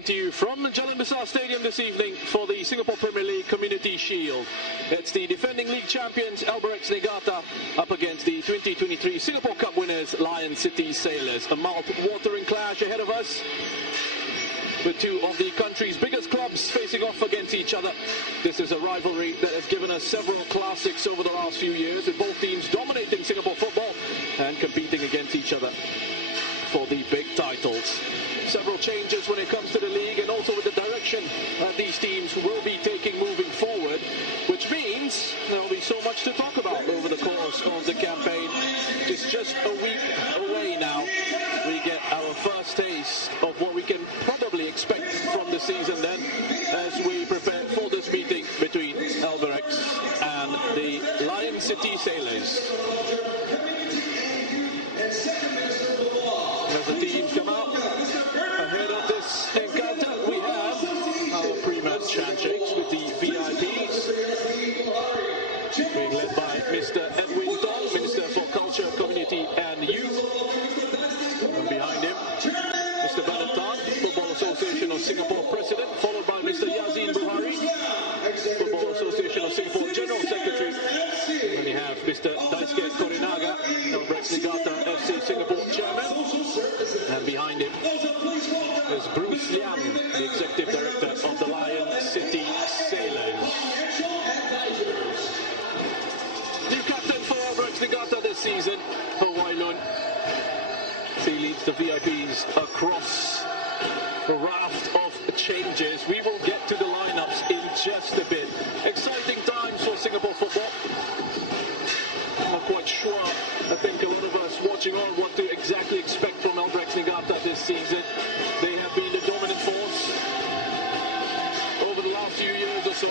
welcome to you from Jalan Besar Stadium this evening for the Singapore Premier League Community Shield. It's the defending league champions Albirex Niigata up against the 2023 Singapore Cup winners Lion City Sailors. A mouth-watering clash ahead of us, with two of the country's biggest clubs facing off against each other. This is a rivalry that has given us several classics over the last few years, with both teams dominating Singapore football and competing against each other for the big titles. Several changes when it comes to the league, and also with the direction that these teams will be taking moving forward, which means there will be so much to talk about over the course of the campaign. Just a week away now, we get our first taste of what we can probably expect from the season then, as we prepare for this meeting between Albirex and the Lion City Sailors. As the teams come out ahead of this encounter, we have our pre-match handshakes with the VIPs, being led by Mr. Edwin Tong, Minister for Culture, Community and Youth. And behind him, Mr. Bernard Tan, Football Association of Singapore President, followed by Mr. Yazin Buhari, Football Association of Singapore General Secretary. And you have Mr. Daisuke Korinaga, Albirex Niigata FC Singapore Chairman. And behind him is Bruce Liam, the Executive Director of the Lion City Sailors. New captain for Albirex Niigata this season, Ho Lun. He leads the VIPs across a raft of changes. We will get to the lineups in just a bit. Exciting times for Singapore football. I'm not quite sure. I think a lot of us watching on what to exactly expect from Albirex Niigata this season. They have been the dominant force over the last few years or so,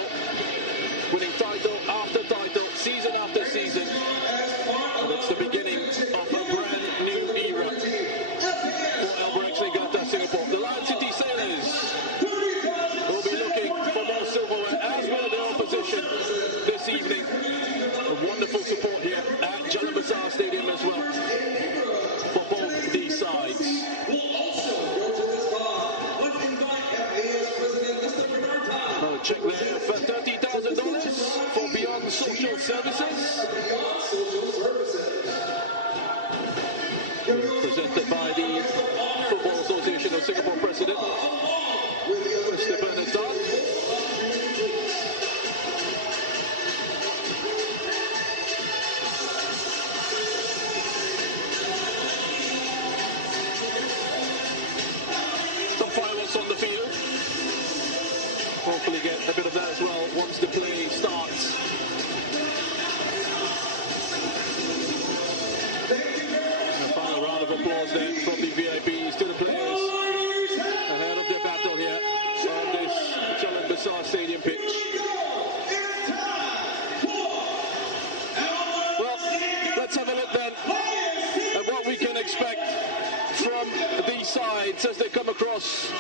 winning title after title, season after season. And it's the beginning of a brand new era for Albirex Niigata Singapore. The Lion City Sailors will be looking for more silverware, as will their opposition this evening. A wonderful support here at Jalan Besar Stadium as well for both these sides. Oh, check there for $30,000 for Beyond Social Services. Presented by the Football Association of Singapore President, Mr. Bernard Tan. Some fireworks on the field. Hopefully get a bit of that as well once the play starts. A final round of applause then from the VIPs to the players ahead of their battle here on this Jalan Besar Stadium pitch. Well, let's have a look then at what we can expect from these sides as they come across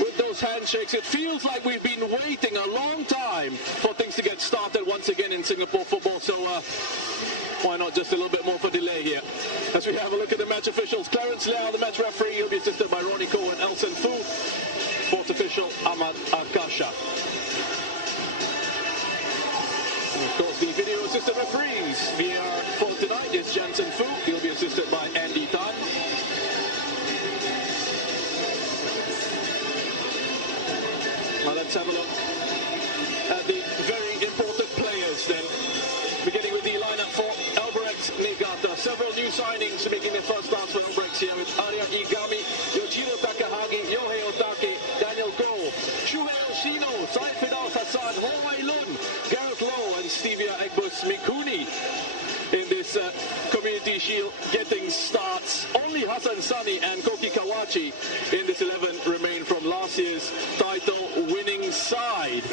with those handshakes. It feels like we've been waiting a long time for things to get started once again in Singapore football, so why not just a little bit more for delay here? As we have a look at the match officials, Clarence Liao, the match referee, he'll be assisted by Ronnie Koh and Elson Fu. Fourth official, Ahmad Akasha. And of course, the video assistant referees, VR for tonight is Jansen Fu. He'll be assisted by Andy Tan. Now let's have a look at the very important players then. Beginning with the lineup for Albirex Niigata. Several new signings making their first start for Albirex here with Arya Igami, Yojiro Takahagi, Yohei Otake, Daniel Goh, Shuhei Oshino, Said Fidaus Hassan, Ho Lun, Gareth Lowe and Stevia Egbus Mikuni. In this Community Shield getting starts, only Hassan Sani and Koki Kawachi in this 11 remain from last year's title winning side.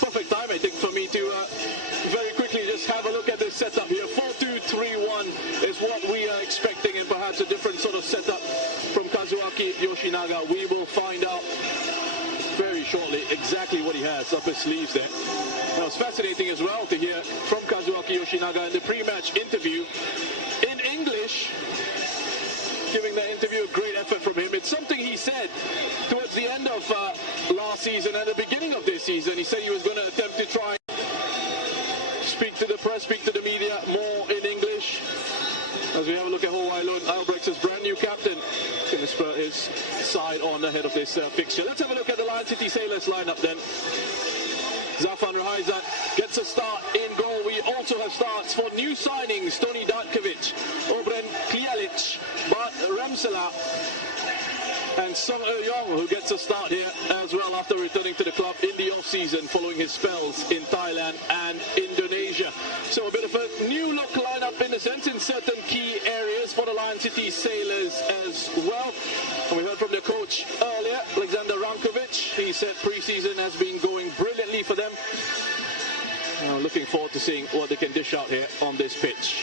Perfect time, I think, for me to very quickly just have a look at this setup here. 4-2-3-1 is what we are expecting, and perhaps a different sort of setup from Kazuaki Yoshinaga. We will find out very shortly exactly what he has up his sleeves there. Now, it's fascinating as well to hear from Kazuaki Yoshinaga in the pre-match interview in English, giving that interview a great effort from him. It's something he said towards the last season and the beginning of this season, he said he was going to attempt to try speak to the press, speak to the media more in English. As we have a look at Hawaii, Albrex's brand new captain going to spur his side on ahead of this fixture. Let's have a look at the Lion City Sailors lineup then. Zafan Rahaizat gets a start in goal. We also have starts for new signings: Tony Datkovic, Obren Klialic, Bart Ramsela, and Song Eui-yong, who gets a start here as well after returning to the club in the off-season following his spells in Thailand and Indonesia. So a bit of a new look lineup in a sense in certain key areas for the Lion City Sailors as well. And we heard from their coach earlier, Alexander Rankovic. He said pre-season has been going brilliantly for them. Looking forward to seeing what they can dish out here on this pitch.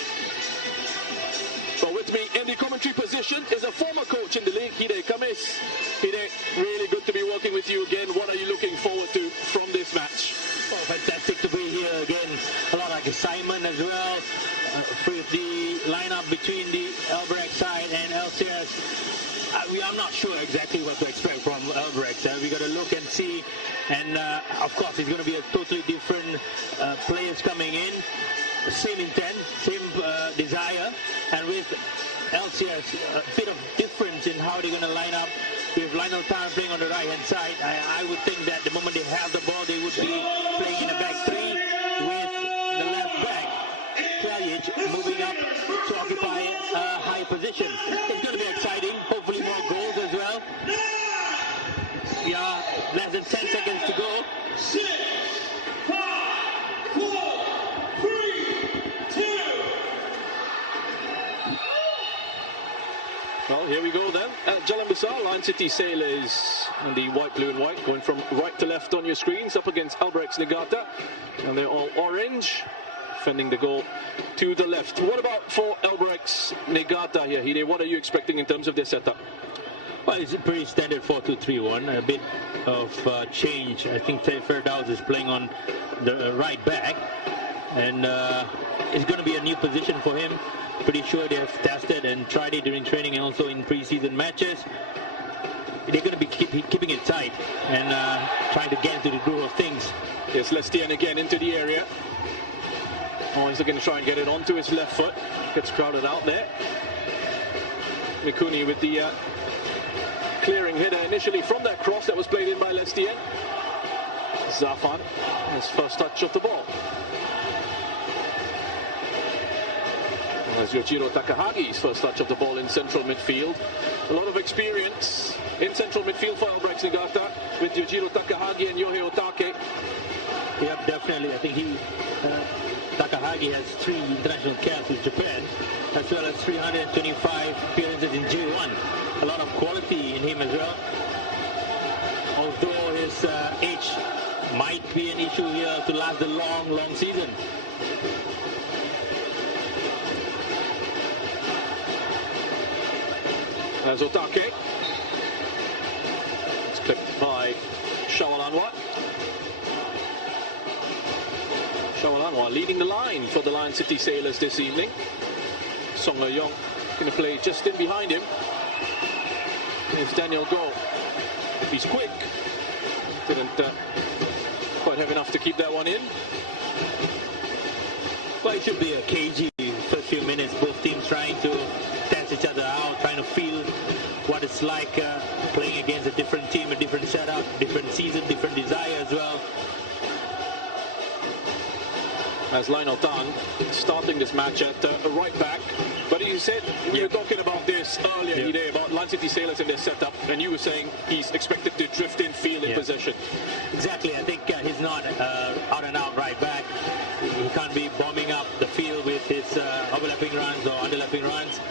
So with me in the commentary position is a former coach in the league, Hide Kamis. Hide, really good to be working with you again. What are you looking forward to from this match? Oh, fantastic to be here again. A lot of excitement as well. With the lineup between the Albirex side and LCS. I'm not sure exactly what to expect from Albirex. We got to look and see. And of course, it's going to be a totally different players coming in. Same intent, same desire, and with LCS a bit of difference in how they're going to line up. With Lionel Tan playing on the right hand side, I would think that the moment they have the ball, they would be playing in a back three with the left back Klialic moving up to occupy a high position. It's going to be exciting. Hopefully more goals as well. Yeah, less than 10 seconds to go. 6, 5, 4, 3, 2. Well, here we go then at Jalan Besar. Lion City Sailors in the white, blue and white, going from right to left on your screens, up against Albirex Niigata. And they're all orange, defending the goal to the left. What about for Albirex Niigata here, Hide? What are you expecting in terms of their setup? Well, it's a pretty standard 4-2-3-1. A bit of change. I think Ferdaus is playing on the right back, and it's going to be a new position for him. Pretty sure they've tested and tried it during training and also in pre-season matches. They're going to be keeping it tight and trying to get into the groove of things. Yes, Lestienne again into the area. Oh, he's going to try and get it onto his left foot. Gets crowded out there. Mikuni with the clearing header initially from that cross that was played in by Lestienne. Zafan, his first touch of the ball. As Yojiro Takahagi's first touch of the ball in central midfield. A lot of experience in central midfield for Albirex Niigata with Yojiro Takahagi and Yohei Otake. Yeah, definitely. I think Takahagi has 3 international caps with Japan, as well as 325 appearances in J1. A lot of quality in him as well. Although his age might be an issue here to last a long season. As Otake. It's clipped by Shawalanwa. Shawalanwa leading the line for the Lion City Sailors this evening. Song Eui-yong going to play just in behind him. Here's Daniel Goh. He's quick. Didn't quite have enough to keep that one in. Well, it should be a cagey first few minutes. Both teams trying to test each other out, trying to feel what it's like playing against a different team, a different setup, different season, different desire as well. As Lionel Tan starting this match at right back. But you said we were talking about this earlier today about Lion City Sailors and their setup, and you were saying he's expected to drift in field in possession. Exactly. I think he's not out and out right back. He can't be bombing up the field with his overlapping runs or underlapping runs.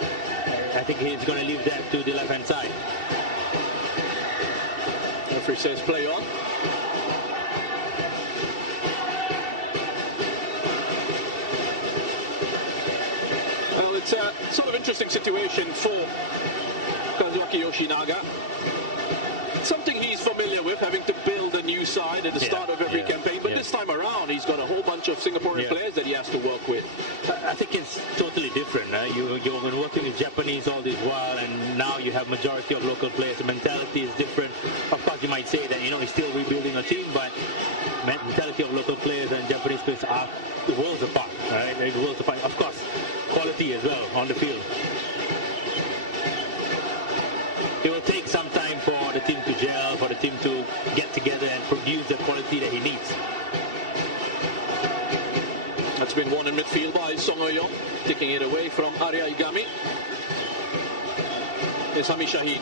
I think he's going to leave that to the left hand side. Referee says play on. It's a sort of interesting situation for Kazuaki Yoshinaga. Something he's familiar with, having to build a new side at the start of every campaign. But this time around, he's got a whole bunch of Singaporean players that he has to work with. I think it's totally different. You've been working with Japanese all this while, and now you have majority of local players. The mentality is different. Of course, you might might say that, he's still rebuilding a team, but mentality of local players and Japanese players are worlds apart, right? Like worlds apart. Of course, quality as well on the field. It will take some time for the team to gel, for the team to get together and produce the quality that he needs. That's been won in midfield by Song Eui-yong, taking it away from Arya Igami. It's Hami Shaheen.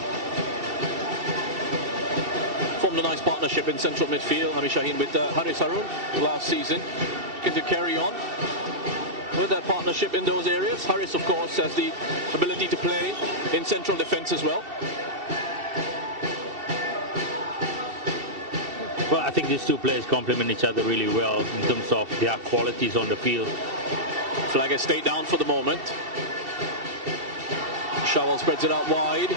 Formed a nice partnership in central midfield, Hami Shaheen with Haris Harun last season. Going to carry on with that partnership in those areas. Haris, of course, has the ability to play in central defense as well. Well, I think these two players complement each other really well in terms of their qualities on the field. Flag has stayed down for the moment. Shawal spreads it out wide.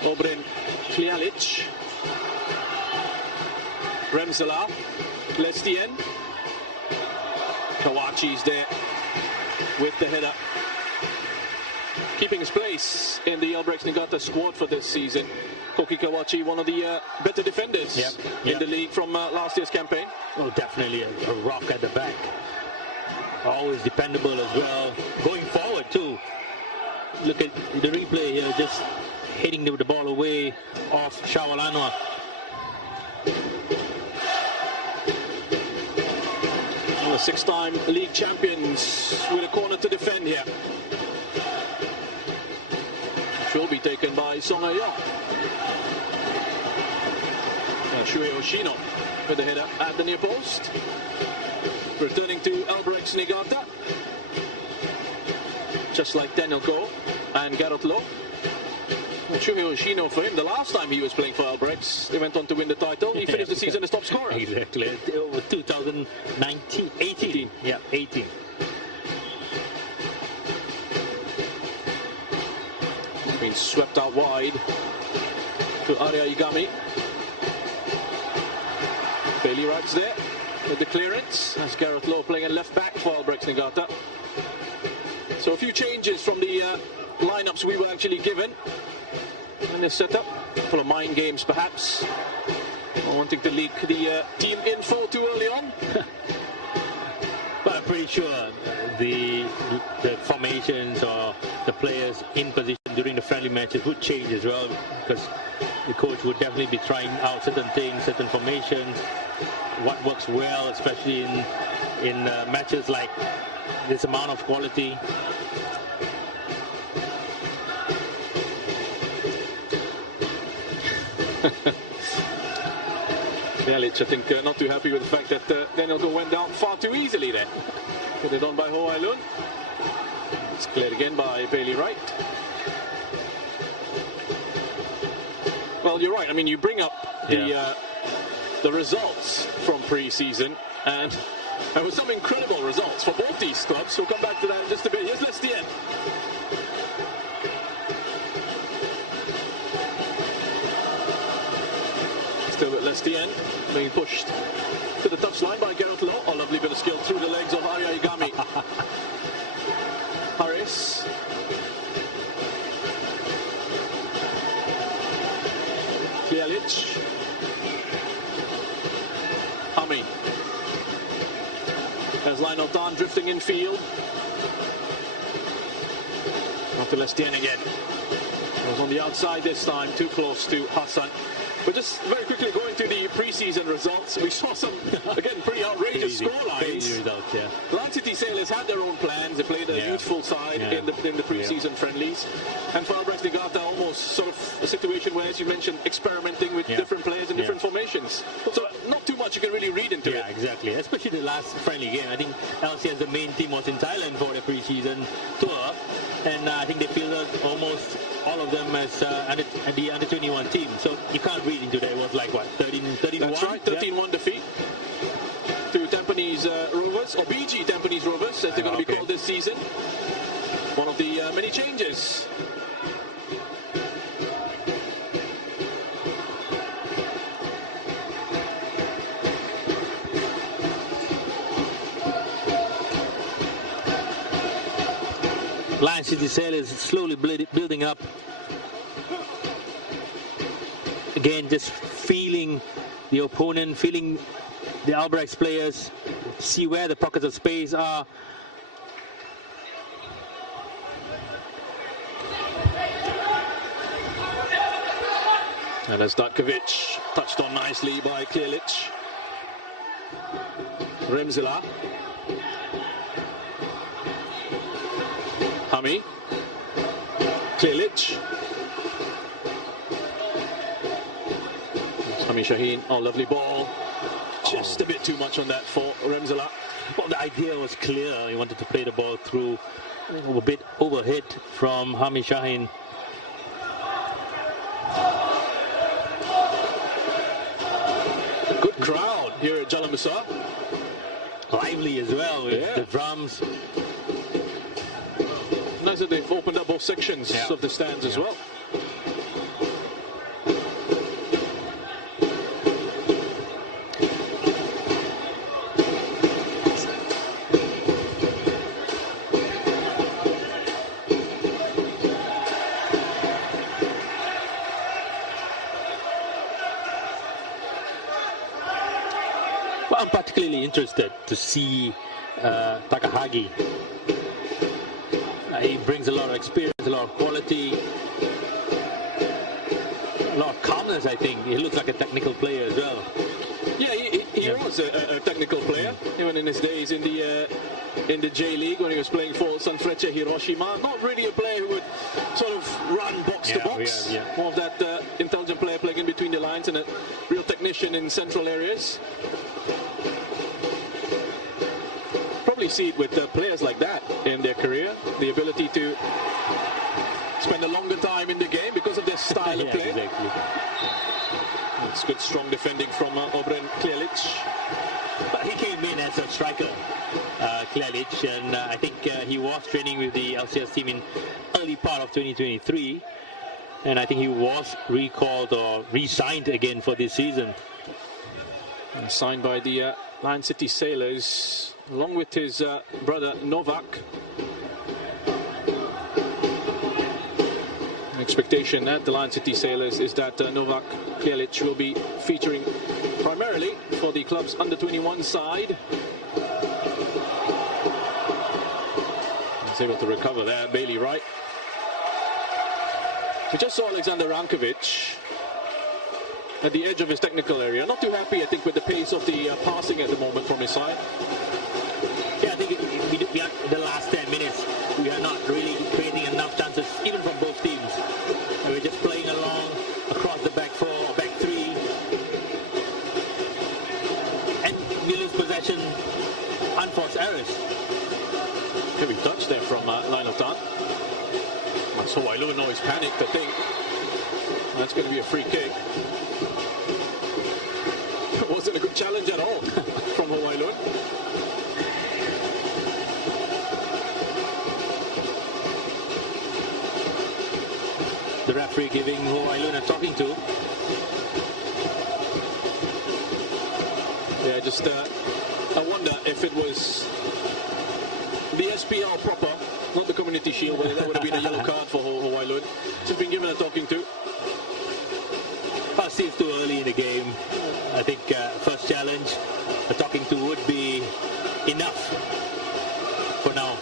Obrin Klialic. Remzela. Lestien. Kawachi's there with the header. Keeping his place in the Albirex Niigata squad for this season. Koki Kawachi, one of the better defenders in the league from last year's campaign. Oh, definitely a rock at the back. Always dependable as well. Going forward too. Look at the replay here, just hitting the ball away off Shawal Anwar. The six-time league champions with a corner to defend here. Which will be taken by Song Eui-yong. Shuei Oshino with the header at the near post. Returning to Albirex Niigata. Just like Daniel Go and Gareth Lowe. Shuei Oshino, for him, the last time he was playing for Albirex, they went on to win the title. He finished the season as top scorer. Exactly. It was 2019, 18. Yeah, 18. Been swept out wide to Arya Igami. Bailey Wright's there with the clearance. That's Gareth Lowe playing at left back for Albirex Niigata. So a few changes from the lineups we were actually given in this setup. Full of mind games perhaps. Not wanting to leak the team info too early on. But I'm pretty sure the formations or the players in position during the friendly matches would change as well, because the coach would definitely be trying out certain things, certain formations, what works well, especially in matches like this amount of quality. Klialic, I think, not too happy with the fact that Daniel Go went down far too easily there. Put it on by Ho Ai Lun. It's cleared again by Bailey Wright. Well, you're right. I mean, you bring up the results from pre-season, and there were some incredible results for both these clubs. We'll come back to that in just a bit. Here's Lestien. Still with Lestien, being pushed to the touchline by Gareth Lowe. A lovely bit of skill through the legs of Arya Igami. Haris. Klialic. Hami. There's Lionel Dan drifting in field. Not to Lestien again. Was on the outside this time, too close to Hassan. But just very quickly going to the pre-season results, we saw some, again, pretty outrageous scorelines. Lion City Sailors had their own plans. They played a youthful side in the pre-season friendlies. And for Albirex Niigata, almost sort of a situation where, as you mentioned, experimenting with different players and different formations. So not too much you can really read into it. Yeah, exactly. Especially the last friendly game. I think LCS, the main team, was in Thailand for the pre-season tour. And I think they fielded almost all of them as the under-21 team. So you can't read into that. It was like, what, 13-1? That's right, 13-1 defeat to Tampines Rovers, or BG Tampines Rovers, as they're going to be called this season. One of the many changes. Lion City Sailors slowly building up. Again, just feeling the opponent, feeling the Albirex players, see where the pockets of space are. And as Datkovic touched on nicely by Klelic. Remzila. Hami. Klelic. Hami Shaheen. Oh, lovely ball. Just a bit too much on that for Remzila. Well, the idea was clear. He wanted to play the ball through, a bit overhit from Hami Shaheen. Good crowd here at Jalan Besar. Lively as well with the drums. Nice that they've opened up both sections of the stands as well. Well, I'm particularly interested to see Takahagi. He brings a lot of experience, a lot of quality, a lot of calmness, I think. He looks like a technical player as well. Yeah, he was a technical player, even in his days in the J League when he was playing for Sanfrecce Hiroshima. Not really a player who would sort of run box to box. More of that intelligent player playing in between the lines and a real technician in central areas. Probably see it with players like that in their career, the ability to spend a longer time in the game because of their style of play. Exactly. It's good, strong defending from Obren Klelic. But he came in as a striker, Klelic, and I think he was training with the LCS team in early part of 2023, and I think he was recalled or re-signed again for this season. And signed by the Lion City Sailors, along with his brother Novak. An expectation at the Lion City Sailors is that Novak Klelic will be featuring primarily for the club's under-21 side. He's able to recover there, Bailey Wright. We just saw Alexander Rankovic at the edge of his technical area. Not too happy, I think, with the pace of the passing at the moment from his side. Yeah, I think we are, the last 10 minutes, we are not really creating enough chances, even from both teams. And we're just playing along across the back four, back three. And we lose possession, unforced errors. Heavy touch there from Lionel Tan. So Wailun always panicked, I think. That's going to be a free kick. It wasn't a good challenge at all from Wailun. The referee giving Wailun a talking to. Yeah, just I wonder if it was the SPL proper, not the Community Shield, whether that would have been a yellow card for Wailun. Just been given a talking to. But still too early in the game. I think first challenge, a talking to would be enough for now.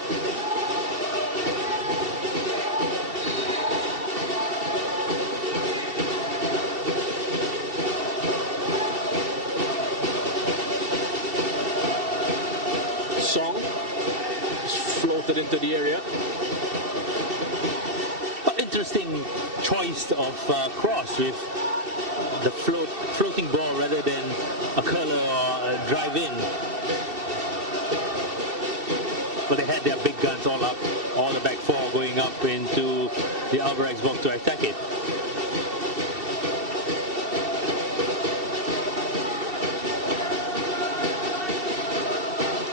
Song just floated into the area. But interesting choice of cross with the floating ball rather than a curler or a drive-in. But they had their big guns all up, all the back four going up into the Albirex box to attack it.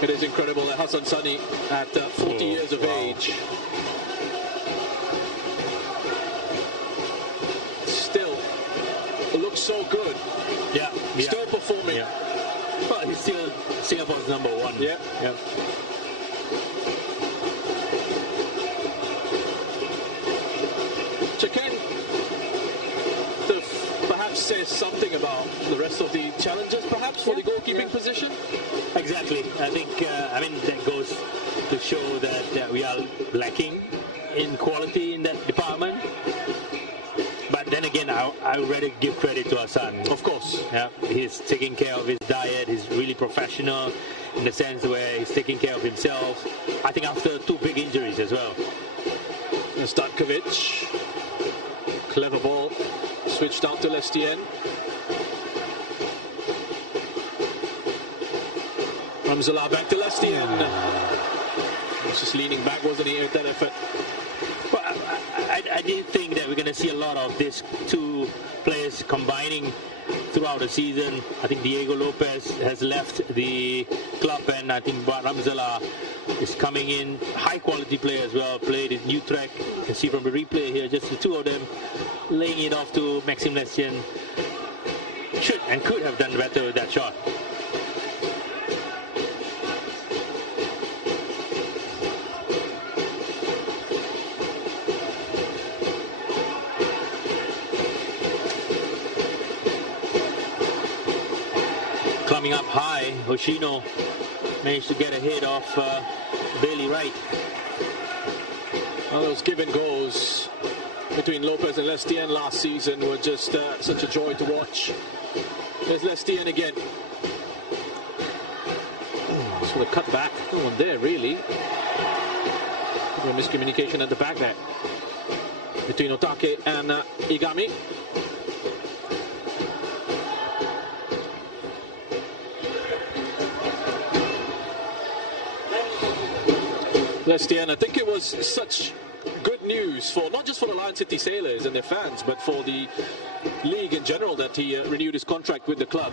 It is incredible that Hassan Sani, at 40 years of age, still looks so good. Yeah. Still performing. Yeah. Well, he's still Singapore's number one. Yeah. Chaken perhaps says something about the rest of the challengers, perhaps, for the goalkeeping position? Exactly. I think, I mean, that goes to show that we are lacking in quality in that department. But then again, I would rather give credit to our son. Of course. Yeah, he's taking care of his diet. He's really professional in the sense where he's taking care of himself. I think after 2 big injuries as well. Stankovic. Clever ball. Switched out to Lestien. Ramzala back to Lestien. He was just leaning back, wasn't he, with that effort? Well, I did think that we're going to see a lot of these 2 players combining throughout the season. I think Diego Lopez has left the club, and I think Ramzala is coming in. High quality player as well, played in Utrecht. You can see from the replay here, just the 2 of them laying it off to Maxime Lestien. Should and could have done better with that shot. Climbing up high, Hoshino managed to get ahead of Bailey Wright. Well, those give and goes between Lopez and Lestien last season were just such a joy to watch. There's Lestien again. Sort of cut back. No one there, really. A miscommunication at the back there between Otake and Igami. Lestien, I think it was such good news for not just for the Lion City Sailors and their fans, but for the league in general that he renewed his contract with the club.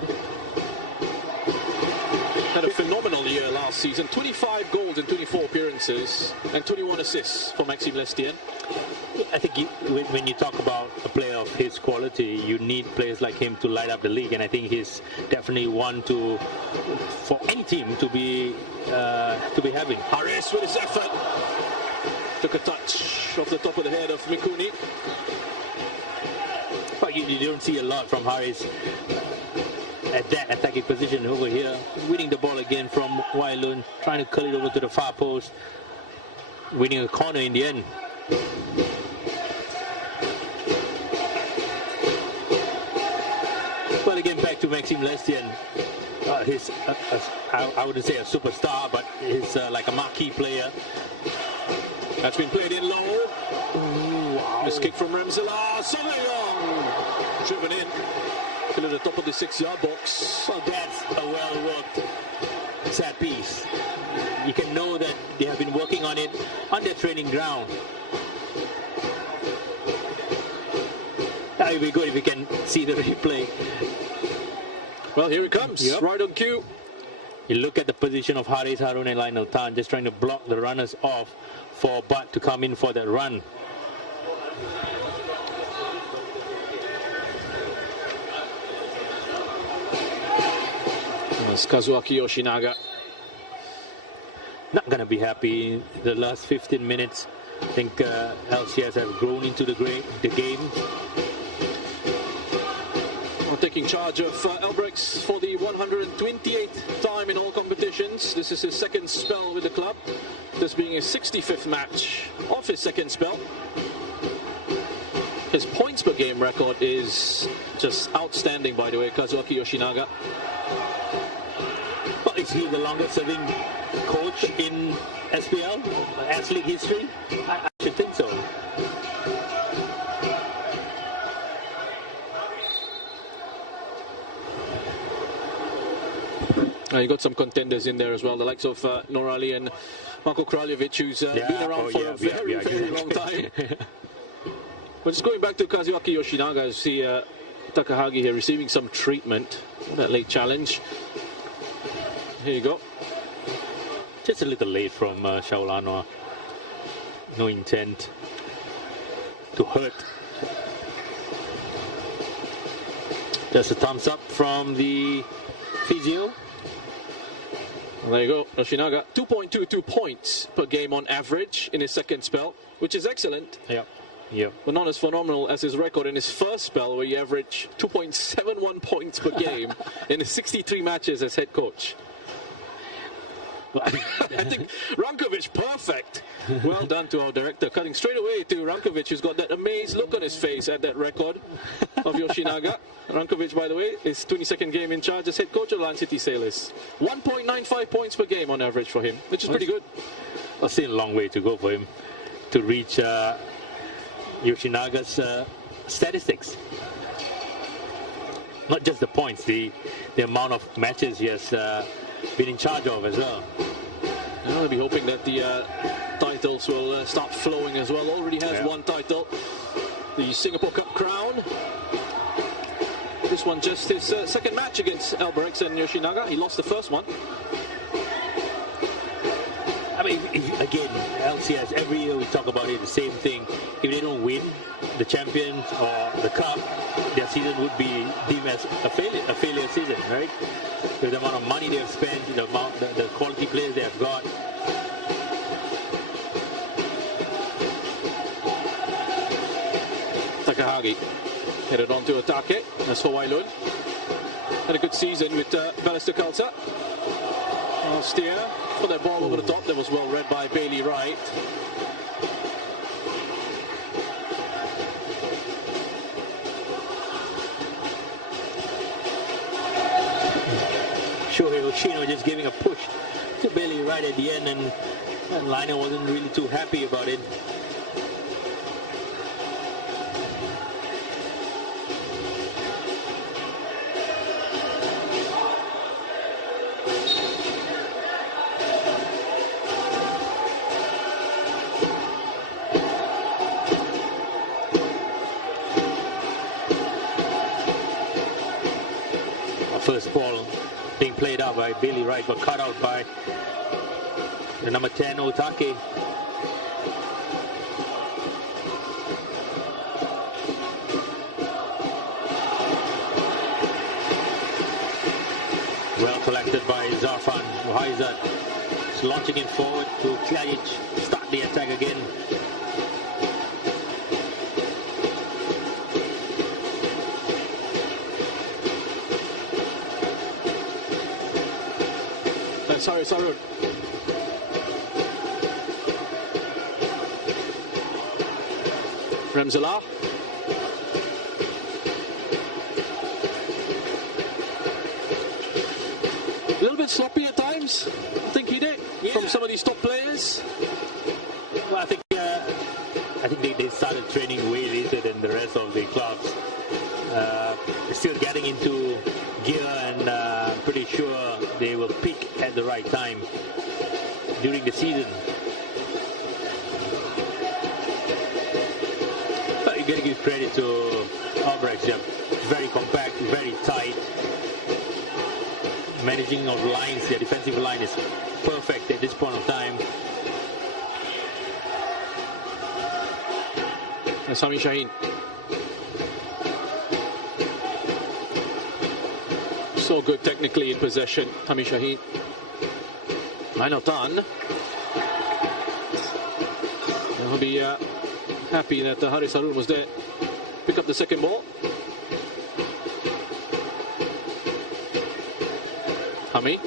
Had a phenomenal year last season, 25 goals in 24 appearances and 21 assists for Maxime Lestien. I think when you talk about a player of his quality, you need players like him to light up the league, and I think he's definitely one for any team to be having. Harris with his effort took a touch off the top of the head of Mikuni. But you don't see a lot from Harris at that attacking position over here, winning the ball again from Wailun, trying to curl it over to the far post, winning a corner in the end. But again, back to Maxime Lestien. He's, I wouldn't say a superstar, but he's like a marquee player. That's been played in low. Ooh, wow. This kick from Ramzala. Sommelion driven in to the top of the 6-yard box. Well, that's a well-worked set piece. You can know that they have been working on it on their training ground. That would be good if we can see the replay. Well, here he comes, right on cue. You look at the position of Haris Harun and Lionel Tan, just trying to block the runners off for Butt to come in for that run. That's Kazuaki Yoshinaga. Not going to be happy in the last 15 minutes. I think LCS have grown into the game. Taking charge of Albirex for the 128th time in all competitions. This is his 2nd spell with the club, this being his 65th match of his 2nd spell. His points per game record is just outstanding, by the way, Kazuaki Yoshinaga. But is he the longest serving coach in SPL, S-League history? I should think so. You got some contenders in there as well, the likes of Norali and Marko Kraljevic, who's been around for a very long time. But just going back to Kazuaki Yoshinaga, I see Takahagi here receiving some treatment for that late challenge. Here you go. Just a little late from Shaul Anwar. No intent to hurt. Just a thumbs up from the physio. Well, there you go, Yoshinaga, 2.22 points per game on average in his 2nd spell, which is excellent. Yeah. Yep. but not as phenomenal as his record in his first spell, where he averaged 2.71 points per game in his 63 matches as head coach. I think Rankovic, perfect. Well done to our director. Cutting straight away to Rankovic, who's got that amazed look on his face at that record of Yoshinaga. Rankovic, by the way, is 22nd game in charge as head coach of Lion City Sailors. 1.95 points per game on average for him, which is pretty good. I've seen a long way to go for him to reach Yoshinaga's statistics. Not just the points, the amount of matches he has been in charge of as well. I'll be hoping that the titles will start flowing as well. Already has one title, the Singapore Cup crown. This one just his second match against Albirex and Yoshinaga. He lost the first one. I mean, again, LCS, every year we talk about it, the same thing. If they don't win the champions or the cup, their season would be deemed as a failure season, right? With the amount of money they have spent, the quality players they have got. Takahagi headed on to Atake. That's Hawaii had a good season with Ballister Kalsa. Steer for that ball over the top. That was well read by Bailey Wright. Shohei Hoshino just giving a push to Bailey Wright at the end, and Liner wasn't really too happy about it. First ball being played out by Bailey Wright, got cut out by the number 10 Otake. Well collected by Zarfan Muhaizat. He's launching it forward to Kljajic. Start the attack again. Sorry, Sarun. Remzala. A little bit sloppy at times, I think he did, from some of these top players. Well, I think they started training way later than the rest of the clubs. They're still getting into gear, and I'm pretty sure they will peak at the right time during the season. But you gotta give credit to Albirex. They're very compact, very tight. Managing of lines, their defensive line is perfect at this point of time. And Sami Shaheen. So good technically in possession, Sami Shaheen. Mainotan. He'll be happy that Haris Harun was there. Pick up the second ball. Hami.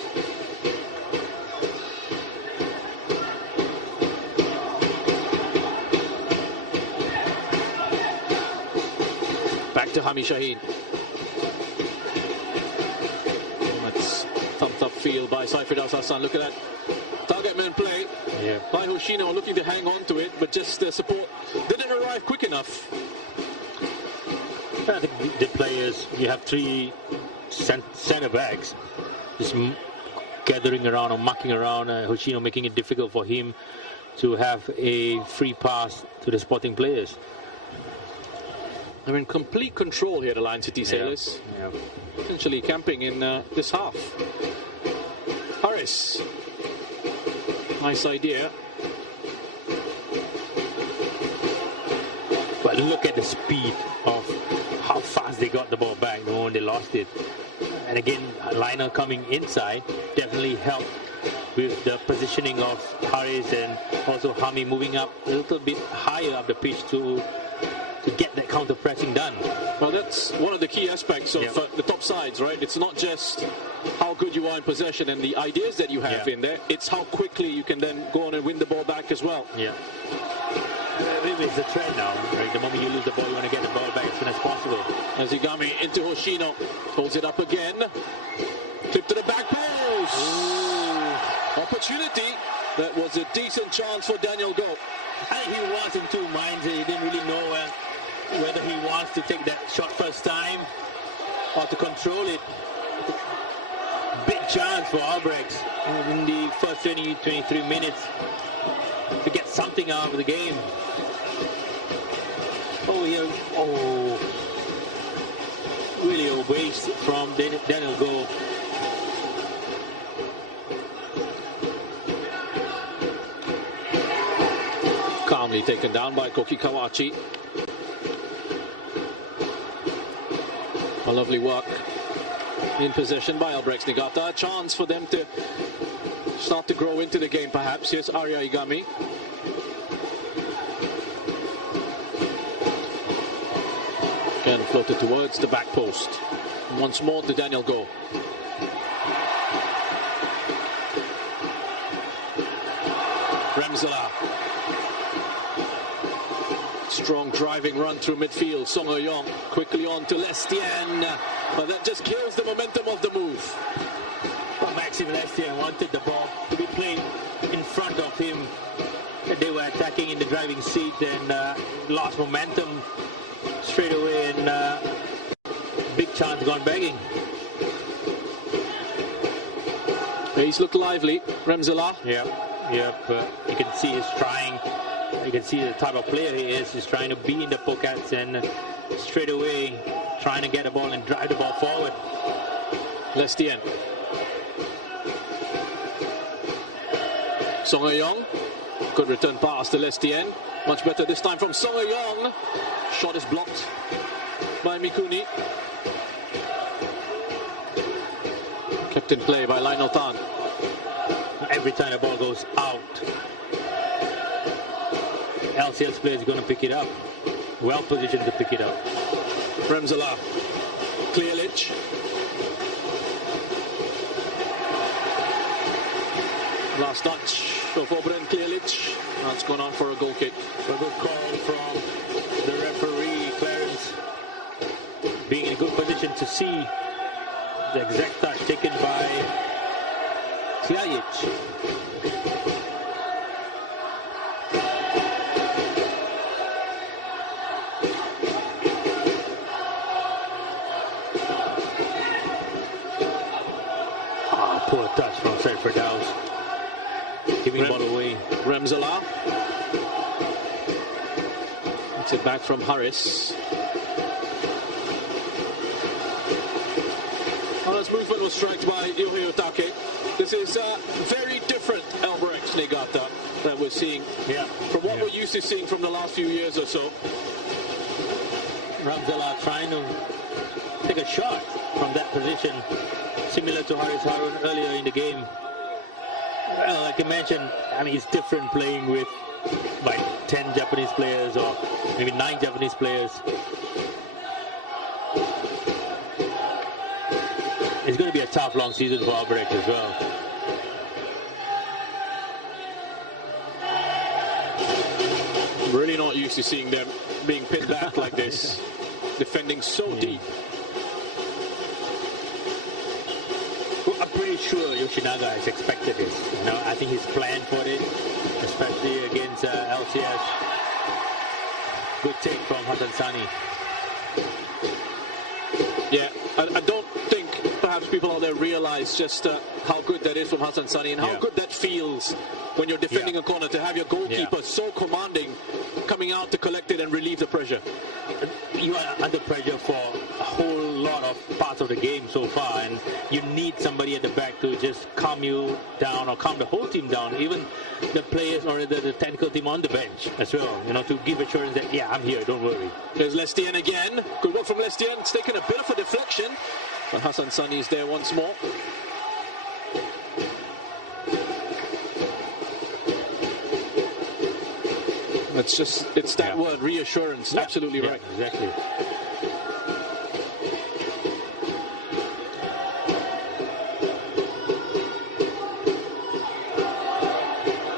Back to Hami Shaheen. That's thumped up field by Saifrid Al-Hassan. Look at that. Target man play. Yeah. By Hoshino, looking to hang on to it, but just the support didn't arrive quick enough. I think the players, you have three center backs just gathering around or mucking around. Hoshino making it difficult for him to have a free pass to the spotting players. They're in complete control here, the Lion City Sailors. Yeah. Essentially camping in this half. Harris. Nice idea. But look at the speed of how fast they got the ball back the moment they lost it. And again, Liner coming inside definitely helped with the positioning of Harris, and also Hami moving up a little bit higher up the pitch to to get that counter pressing done. Well, that's one of the key aspects of the top sides, right? It's not just how good you are in possession and the ideas that you have in there. It's how quickly you can then go on and win the ball back as well. Yeah. It's a trend now, right? The moment you lose the ball, you want to get the ball back as soon as possible. As Igami into Hoshino, holds it up again. Clip to the back post. Ooh. Opportunity. That was a decent chance for Daniel Go. I think he was in two minds. He didn't really know whether he wants to take that shot first time or to control it. Big chance for Albirex in the first 23 minutes to get something out of the game. Oh, yeah. Oh. Really a waste from Daniel Go. Calmly taken down by Koki Kawachi. A lovely work in possession by Albirex Niigata. A chance for them to start to grow into the game perhaps. Here's Arya Igami. Again floated towards the back post. Once more to Daniel Go. Remzela. Strong driving run through midfield. Song Eui-yong quickly on to Lestien. But that just kills the momentum of the move. Well, Maxime Lestien wanted the ball to be played in front of him. They were attacking in the driving seat and lost momentum straight away, and big chance gone begging. He's looked lively, Remzela. Yeah. You can see he's trying. You can see the type of player he is. He's trying to be in the pockets and straight away trying to get the ball and drive the ball forward. Lestien. Song Eui-yong. Good return pass to Lestien. Much better this time from Song Eui-yong. Shot is blocked by Mikuni. Kept in play by Lionel Tan. Every time the ball goes out, LCS player is going to pick it up. Well positioned to pick it up. Remzela. Clearlich. Last touch of Obren Clearlich. That's gone on for a goal kick. A good call from the referee, Clarence. Being in a good position to see the exact touch taken by Clearlich. Poor touch from Sanford Downs. Giving ball away. Remzela. It's it back from Harris. Well, his movement was struck by Yohei Otake. This is a very different Albirex Niigata that we're seeing from what we're used to seeing from the last few years or so. Remzela trying to take a shot from that position, similar to Haris Harun earlier in the game. Well, like I mentioned, I mean, it's different playing with like 10 Japanese players or maybe 9 Japanese players. It's going to be a tough, long season for Albirex as well. Really not used to seeing them being pinned back like this, defending so deep. I'm pretty sure Yoshinaga has expected this. You know, I think he's planned for it, especially against LCS. Good take from Hassan Sani. Yeah, I don't think perhaps people out there realize just how good that is from Hassan Sani and how good that feels when you're defending a corner to have your goalkeeper so commanding, coming out to collect it and relieve the pressure. You are under pressure for a whole lot of parts of the game so far, and you need somebody at the back to just calm you down or calm the whole team down, even the players or the technical team on the bench as well, you know, to give assurance that, yeah, I'm here, don't worry. There's Lestien again. Good work from Lestien. It's taken a bit of a deflection, but Hassan Sani is there once more. It's that word, reassurance. Absolutely right. Exactly.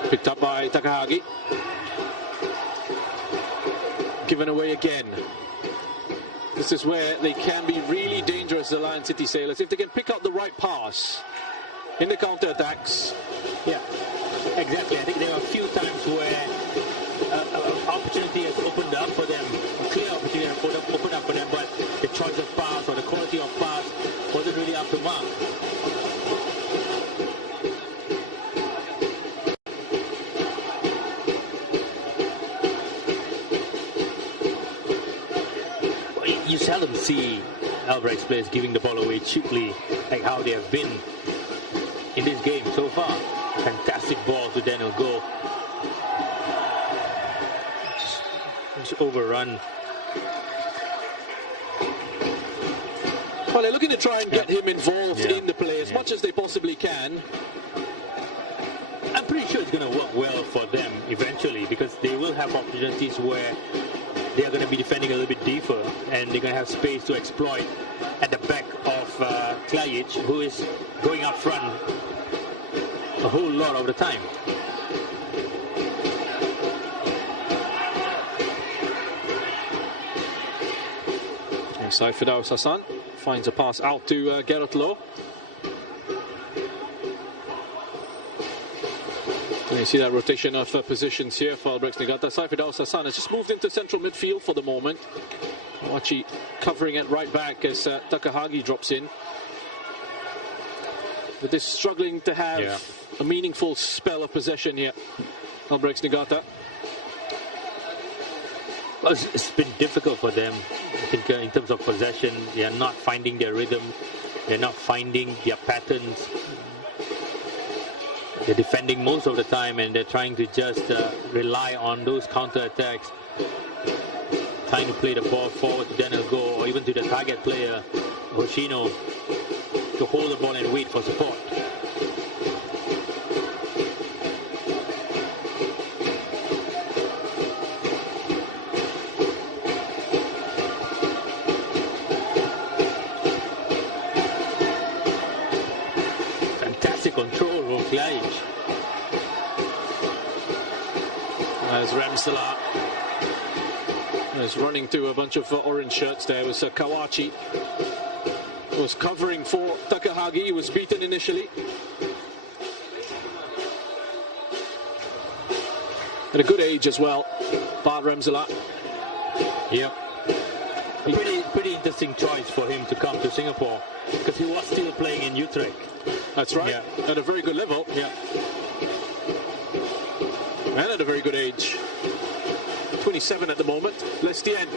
Picked up by Takahagi. Given away again. This is where they can be really dangerous, the Lion City Sailors, if they can pick up the right pass in the counter-attacks. Yeah, exactly. I think there are a few times where opportunity has opened up for them, a clear opportunity has opened up for them, but the choice of pass or the quality of pass wasn't really up to mark. You seldom see Albirex players giving the ball away cheaply, like how they have been in this game so far. Fantastic ball to Daniel Goh. Just overrun. Well, they're looking to try and get him involved in the play as much as they possibly can. I'm pretty sure it's going to work well for them eventually, because they will have opportunities where they are going to be defending a little bit deeper, and they're going to have space to exploit at the back of Klajic, who is going up front a whole lot of the time. And Saifidaus Hassan finds a pass out to Gareth Lowe. And you see that rotation of positions here for Albirex Niigata. Saifidaus Hassan has just moved into central midfield for the moment. Wachi covering at right back as Takahagi drops in. But they're struggling to have a meaningful spell of possession here. Albirex Niigata. Well, it's been difficult for them. I think in terms of possession, they are not finding their rhythm. They're not finding their patterns. They're defending most of the time, and they're trying to just rely on those counter-attacks, trying to play the ball forward to Daniel Goh or even to the target player, Hoshino, to hold the ball and wait for support. Control from Klajic. As Ramsala is running to a bunch of orange shirts there. It was Kawachi was covering for Takahagi. He was beaten initially. At a good age as well, Bart Ramsala. Yep. Pretty interesting choice for him to come to Singapore, because he was still playing in Utrecht. That's right. Yeah. At a very good level. Yeah. And at a very good age. 27 at the moment. Lestien.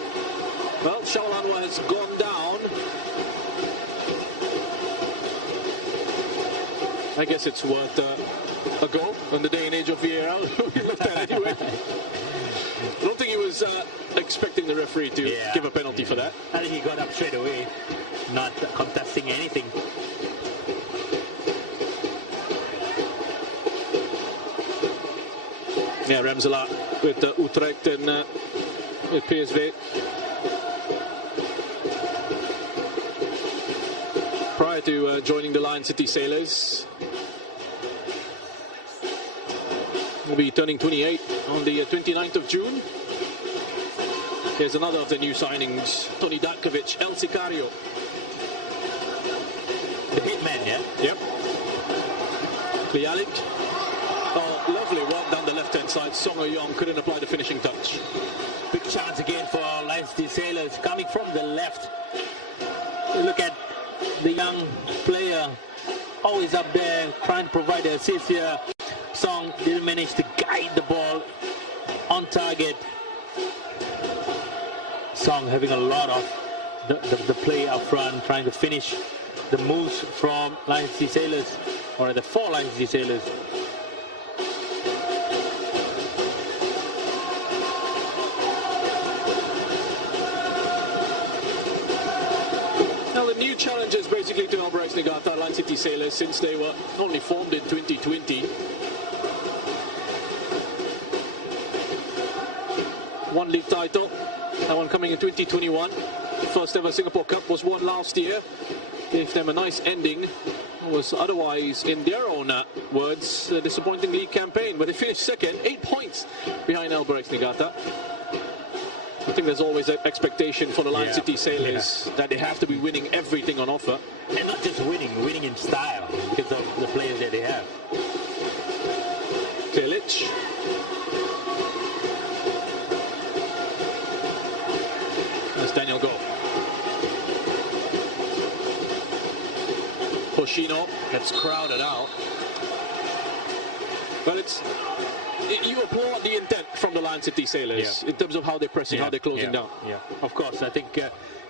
Well, Shaolan has gone down. I guess it's worth a goal on the day and age of VAR. We looked at it anyway. I don't think he was expecting the referee to give a penalty for that. I think he got up straight away, not contesting anything. Yeah, Ramsala with Utrecht and with PSV. Prior to joining the Lion City Sailors. Will be turning 28 on the 29th of June. Here's another of the new signings, Tony Datkovic, El Sicario. The hitman, yeah? Yep. Bialik. Oh, lovely work down the left-hand side. Song Young couldn't apply the finishing touch. Big chance again for Lion City Sailors, coming from the left. Look at the young player, always up there, trying to provide the assist here. Song didn't manage to guide the ball on target. Song having a lot of the play up front, trying to finish the moves from Lion City Sailors, or the 4 Lion City Sailors. Now the new challenges basically to Albirex Niigata, Lion City Sailors, since they were only formed in 2020. non-league title. That one coming in 2021. First ever Singapore Cup was won last year. Gave them a nice ending. It was otherwise, in their own words, a disappointing league campaign. But they finished second, 8 points behind Albirex Niigata. I think there's always an expectation for the Lion City Sailors that they have to be winning everything on offer. And not just winning in style because of the players that they have. Tilic. That's Daniel Go. Hoshino gets crowded out. But you applaud the intent from the Lion City Sailors in terms of how they're pressing, how they're closing down. Yeah, of course. I think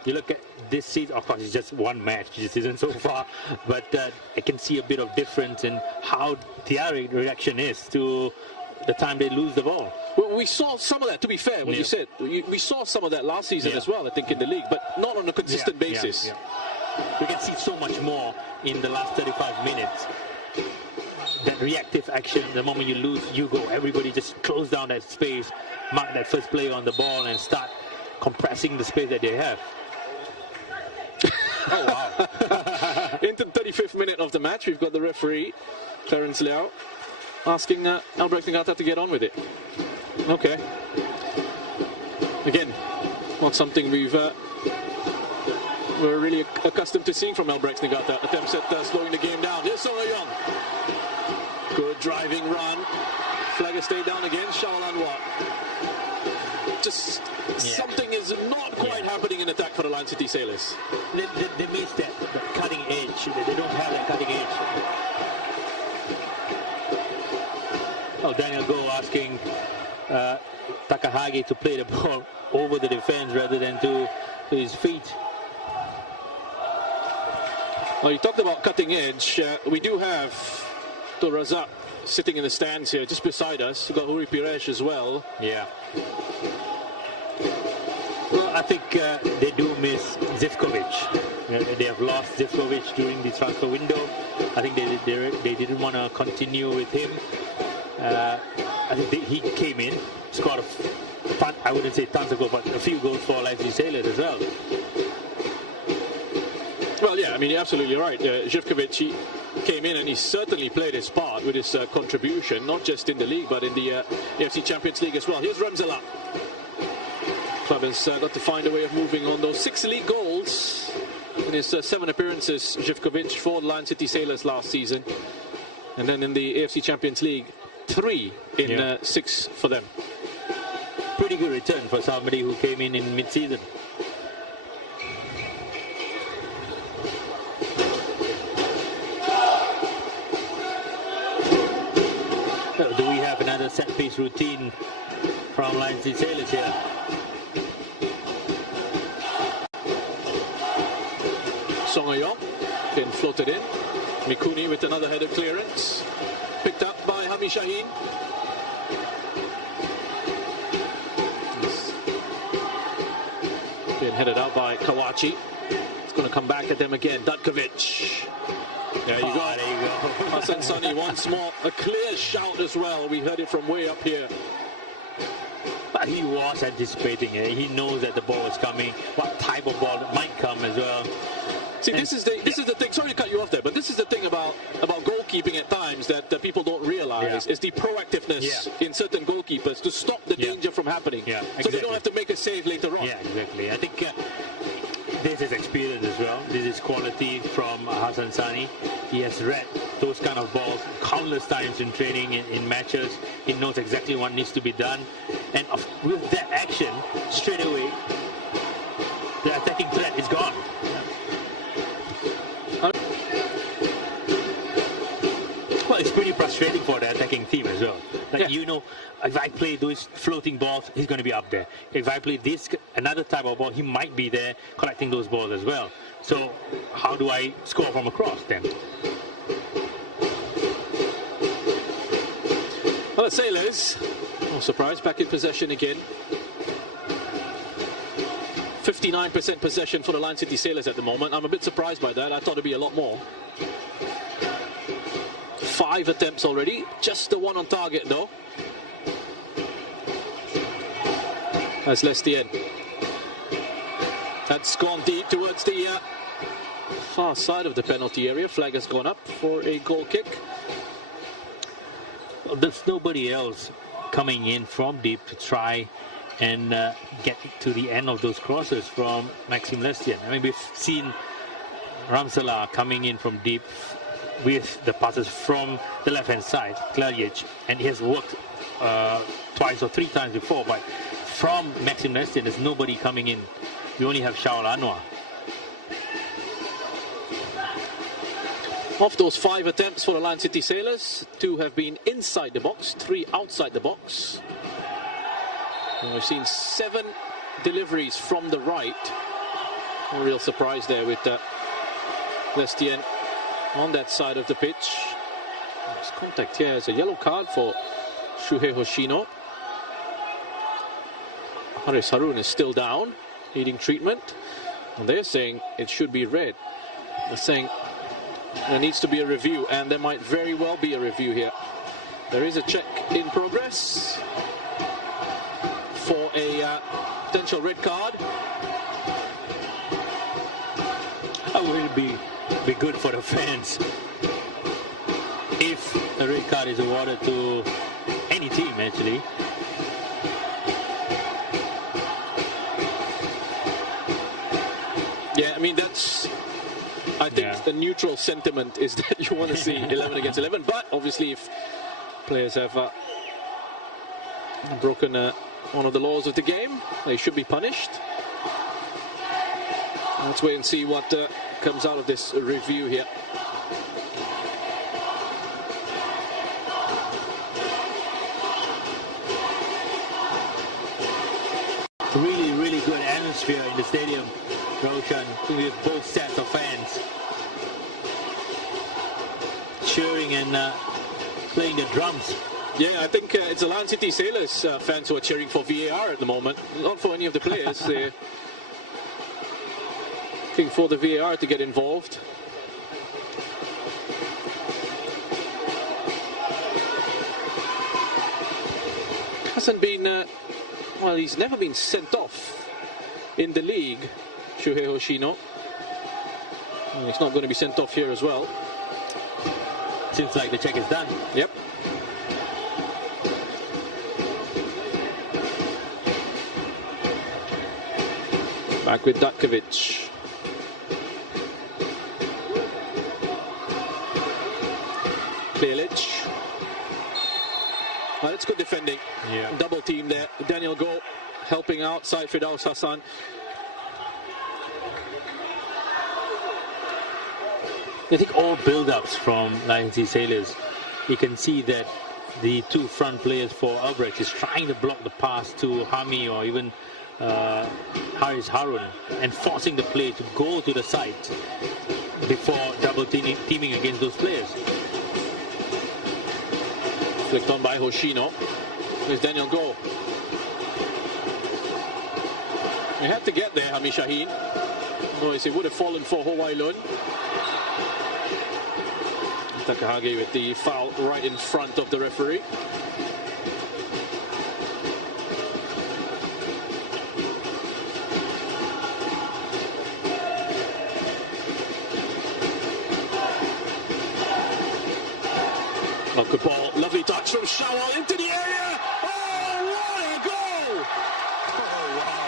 you look at this season, of course, it's just one match this season so far, but I can see a bit of difference in how their reaction is to the time they lose the ball. Well, we saw some of that, to be fair, when you said. We saw some of that last season as well, I think, in the league, but not on a consistent basis. We can see so much more in the last 35 minutes. That reactive action, the moment you lose, you go. Everybody just close down that space, mark that first player on the ball, and start compressing the space that they have. Oh, wow. Into the 35th minute of the match, we've got the referee, Clarence Liao, asking Albirex Niigata to get on with it. Okay. Again, not something we're really accustomed to seeing from Albirex Niigata. Attempts at slowing the game down. Here's Song Young. Good driving run. Flagger stayed down again. Shaolan Just something is not quite happening in attack for the Lion City Sailors. They missed that cutting edge. They don't have that cutting edge. Oh, Daniel Go asking Takahagi to play the ball over the defense rather than to his feet. Well, you talked about cutting edge. We do have Razak sitting in the stands here, just beside us. We've got Huri Piresh as well. Yeah. Well, I think they do miss Zivkovic. They have lost Zivkovic during the transfer window. I think they didn't want to continue with him. I think he came in, scored I wouldn't say tons of goals, but a few goals for Lion City Sailors as well. Well, yeah, I mean, you're absolutely right. Zivkovic, he came in and he certainly played his part with his contribution, not just in the league, but in the AFC Champions League as well. Here's Ramzala. Club has got to find a way of moving on. Those 6 league goals in his 7 appearances, Zivkovic, for the Lion City Sailors last season. And then in the AFC Champions League, 3 in 6 for them. Pretty good return for somebody who came in mid-season. Do we have another set-piece routine from Lion City Sailors here? Song Ayong, then floated in. Mikuni with another header clearance. Picked up by Hami Shaheen. Then headed out by Kawachi. It's going to come back at them again. Dutkovic. There you go. There you go. Hassan Sani once more. A clear shout as well. We heard it from way up here. But he was anticipating it. He knows that the ball is coming. What type of ball might come as well. See, this is the thing. Sorry to cut you off there, but this is the thing about goalkeeping at times that people don't realize is the proactiveness in certain goalkeepers to stop the danger from happening. Yeah, exactly. So they don't have to make a save later on. Yeah, exactly. I think this is experience as well. This is quality from Hassan Sani. He has read those kind of balls countless times in training, in matches. He knows exactly what needs to be done. And with that action, straight away, the attacking threat is gone. Well, it's pretty frustrating for the attacking team as well. Like, you know, if I play those floating balls, he's going to be up there. If I play another type of ball, he might be there collecting those balls as well. So how do I score from across then? Well, the Sailors, no surprise, back in possession again. 59% possession for the Lion City Sailors at the moment. I'm a bit surprised by that. I thought it'd be a lot more. 5 attempts already. Just the one on target, though. as Lestien. That's gone deep towards the far side of the penalty area. Flag has gone up for a goal kick. Well, there's nobody else coming in from deep to try and get to the end of those crosses from Maxime Lestien. I mean, we've seen Ramsala coming in from deep with the passes from the left-hand side, Klaric, and he has worked twice or 3 times before, but from Maxime Lestien, there's nobody coming in. We only have Shaul Anwar. Of those 5 attempts for the Lion City Sailors, 2 have been inside the box, 3 outside the box. And we've seen 7 deliveries from the right. No real surprise there with Lestien on that side of the pitch. There's contact here. It's a yellow card for Shuhei Hoshino. Haris Harun is still down, needing treatment. And they're saying it should be red. They're saying there needs to be a review, and there might very well be a review here. There is a check in progress for a potential red card. How will it be good for the fans if a red card is awarded to any team, actually? Yeah, I mean, that's, I think the neutral sentiment is that you want to see 11 against 11, but obviously if players have broken one of the laws of the game, they should be punished. Let's wait and see what comes out of this review here. Really, really good atmosphere in the stadium, Roshan, with both sets of fans cheering and playing the drums. Yeah, I think it's the Lion City Sailors fans who are cheering for VAR at the moment, not for any of the players. They're looking for the VAR to get involved. Hasn't been, well, he's never been sent off in the league, Shuhei Hoshino. And he's not going to be sent off here as well. Seems like the check is done. Yep. Back with Datkovic. Klaric. Oh, that's good defending. Yeah. Double team there. Daniel Go helping out. Said Firdaus Hassan. I think all build-ups from Lion City Sailors, you can see that the 2 front players for Albirex is trying to block the pass to Hami or even Haris Harun and forcing the play to go to the side before double teaming against those players. Flicked on by Hoshino. There's Daniel Go. He had to get there, Hami Shaheen. Otherwise he would have fallen for Hawaii-Lun. Takahage with the foul right in front of the referee. Oh, good ball. Lovely touch from Shawal into the area. Oh, what a goal! Oh, wow.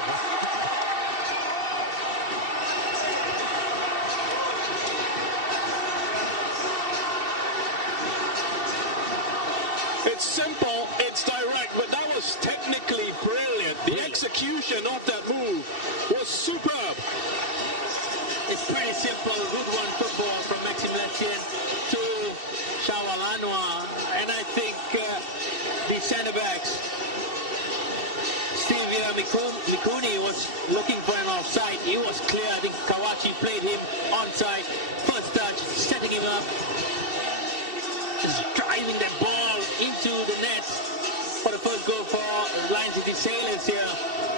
It's simple, it's direct, but that was technically brilliant. The execution of that move was superb. It's pretty simple, good one football from Maxime Lestien to Shaul Anwar, and I think the centre backs, Steve Mikuni was looking for an offside. He was clear. I think Kawachi played him onside. First touch, setting him up, just driving that ball into the net for the first goal for Lion City Sailors here.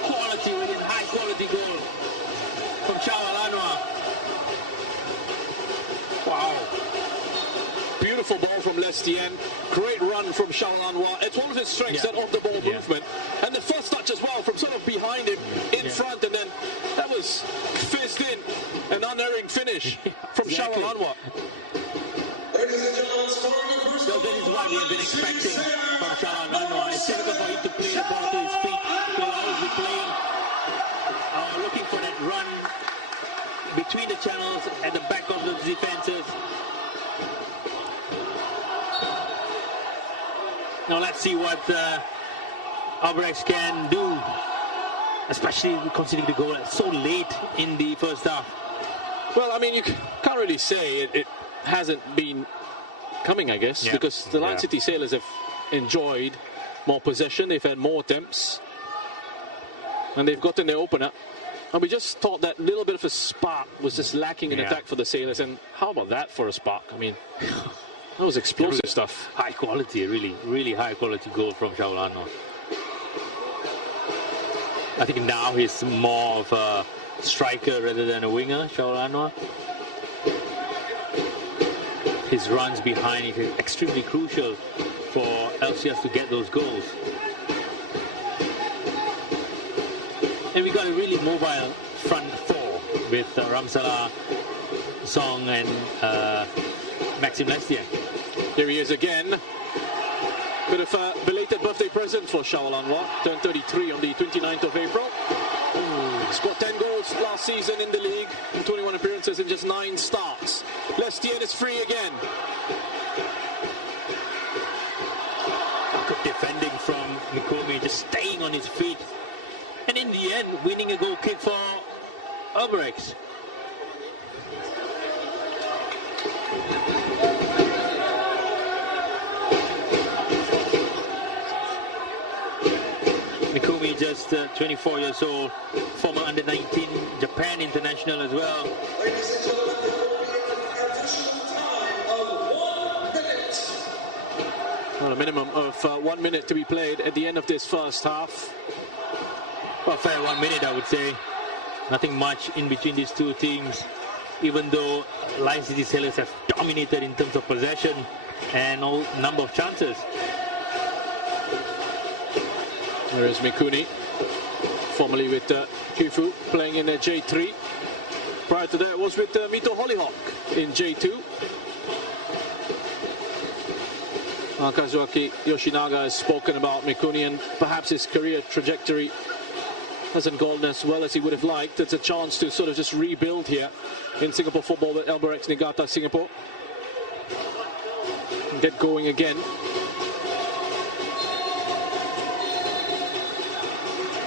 Quality within high quality goal from Shaul Anwar. Wow. Beautiful ball from Lestien. Great run from Shaul Anwar. It's one of his strengths, that off-the-ball movement. And the first touch touch as well from sort of behind him in front, and then that was fizzed in, an unerring finish from Exactly. Shawal Anwar. So that is what we have been expecting from Jalan Besar. It's difficult for him to play the ball to his feet. He'll always be playing, looking for that run between the channels at the back of the defenses. Now let's see what Albirex can do, especially considering the goal so late in the first half. Well, I mean, you can't really say it hasn't been coming, I guess, because the Lion City Sailors have enjoyed more possession. They've had more attempts, and they've gotten their opener. And we just thought that little bit of a spark was just lacking in attack for the Sailors. And how about that for a spark? I mean, that was explosive stuff. High quality, really high quality goal from Shawal Anwar. I think now he's more of a striker rather than a winger, Shawal Anwar. His runs behind it is extremely crucial for LCS to get those goals. And we got a really mobile front four with Ramsala, Song and Maxim Lestiak. Here he is again. Bit of a belated birthday present for Shawal Anwar. Turned 33 on the 29th of April. Scored 10 goals last season in the league, in 21 appearances and just 9 starts. Lestiak is free again. Good defending from Mikomi, just staying on his feet. And in the end, winning a goal kick for Albirex. Mikomi, just 24 years old, former under-19 Japan international as well. Ladies and gentlemen, there will be an additional time of 1 minute. Well, a minimum of 1 minute to be played at the end of this first half. Well, fair 1 minute, I would say. Nothing much in between these two teams, even though Lion City Sailors have dominated in terms of possession and number of chances. There is Mikuni, formerly with Kifu, playing in J3. Prior to that was with Mito Hollyhock in J2. Kazuaki Yoshinaga has spoken about Mikuni, and perhaps his career trajectory hasn't gone as well as he would have liked. It's a chance to sort of just rebuild here in Singapore football with Albirex Niigata Singapore. And get going again.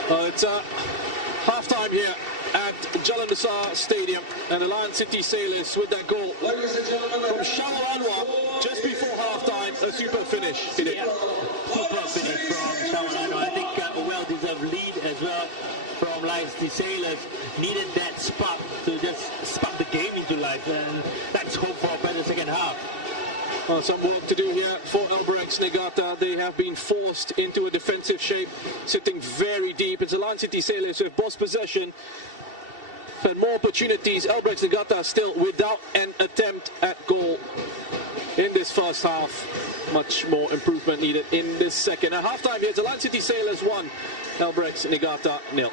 It's half-time here at Jalan Besar Stadium, and the Lion City Sailors with that goal from Shawal Anwar just before half-time. A super finish. Super finish from Shawal Anwar. I think a well-deserved lead as well from Lion City Sailors. Needed that spark to just spark the game into life, and let's hope for a better second half. Some work to do here for Albirex Niigata. They have been forced into a defensive shape, sitting very deep. It's the Lion City Sailors who have boss possession, had more opportunities. Albirex Niigata still without an attempt at goal in this first half. Much more improvement needed in this second. At halftime here, the Lion City Sailors 1, Albirex Niigata 0.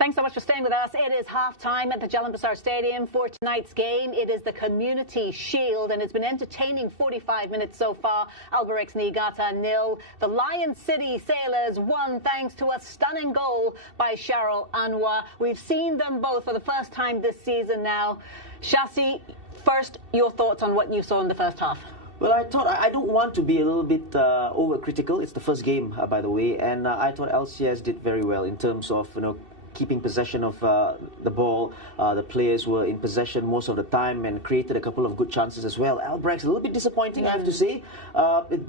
Thanks so much for staying with us. It is halftime at the Jalan Besar Stadium for tonight's game. It is the Community Shield, and it's been entertaining 45 minutes so far. Albirex Niigata 0. The Lion City Sailors won thanks to a stunning goal by Cheryl Anwar. We've seen them both for the first time this season now. Shasi, first, your thoughts on what you saw in the first half? Well, I thought I don't want to be a little bit overcritical. It's the first game, by the way, and I thought LCS did very well in terms of keeping possession of the ball. The players were in possession most of the time and created a couple of good chances as well. Albirex, a little bit disappointing, I have to say.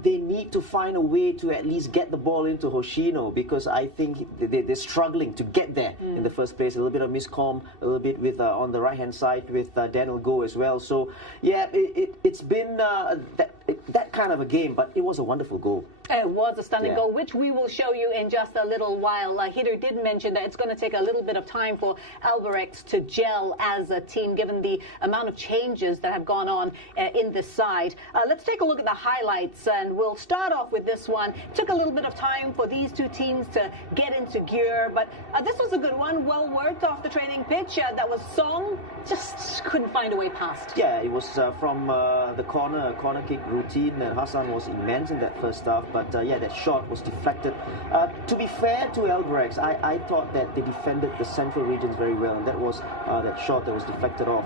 They need to find a way to at least get the ball into Hoshino, because I think they're struggling to get there in the first place. A little bit of miscomm, a little bit with on the right-hand side with Daniel Go as well. So, yeah, it's been that kind of a game, but it was a wonderful goal. It was a stunning goal, which we will show you in just a little while. Hider did mention that it's going to take a little bit of time for Albirex to gel as a team, given the amount of changes that have gone on in this side. Let's take a look at the highlights, and we'll start off with this one. It took a little bit of time for these two teams to get into gear, but this was a good one. Well worked off the training pitch. That was Song, just couldn't find a way past. Yeah, it was from the corner kick routine, and Hassan was immense in that first half. But yeah, that shot was deflected. To be fair to Albirex, I thought that they defended the central regions very well, and that was that shot that was deflected off.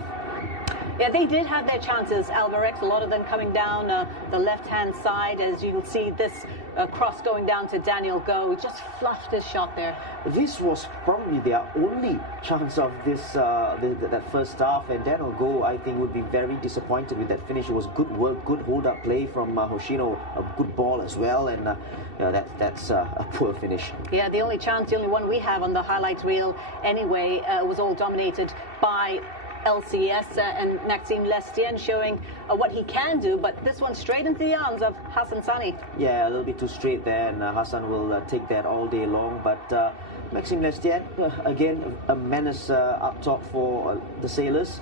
Yeah, they did have their chances, Albirex, a lot of them coming down the left-hand side, as you can see this cross going down to Daniel Go. He just fluffed his shot there. This was probably their only chance of this that first half, and Daniel Go, I think, would be very disappointed with that finish. It was good work, good hold-up play from Hoshino, a good ball as well, and that's a poor finish. Yeah, the only chance, the only one we have on the highlights reel anyway, was all dominated by LCS and Maxime Lestienne, showing what he can do, but this one straight into the arms of Hassan Sani. Yeah, a little bit too straight there, and Hassan will take that all day long, but Maxime Lestienne, again, a menace up top for the Sailors.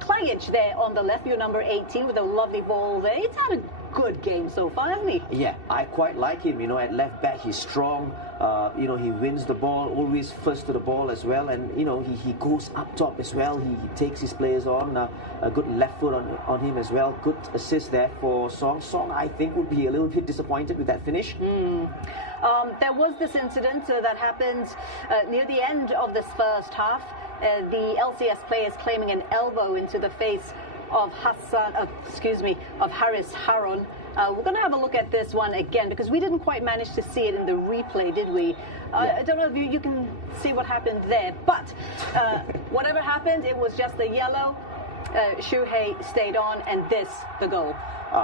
Klajic there on the left, your number 18, with a lovely ball there. He's had a good game so far, hasn't he? Yeah, I quite like him. At left back, he's strong. He wins the ball, always first to the ball as well, and he goes up top as well. He takes his players on. A good left foot on him as well. Good assist there for Song. Song, I think, would be a little bit disappointed with that finish. There was this incident that happened near the end of this first half. The LCS players claiming an elbow into the face of Haris Harun. We're going to have a look at this one again, because we didn't quite manage to see it in the replay, did we? I don't know if you can see what happened there, but whatever happened, it was just a yellow. Shuhei stayed on, and the goal.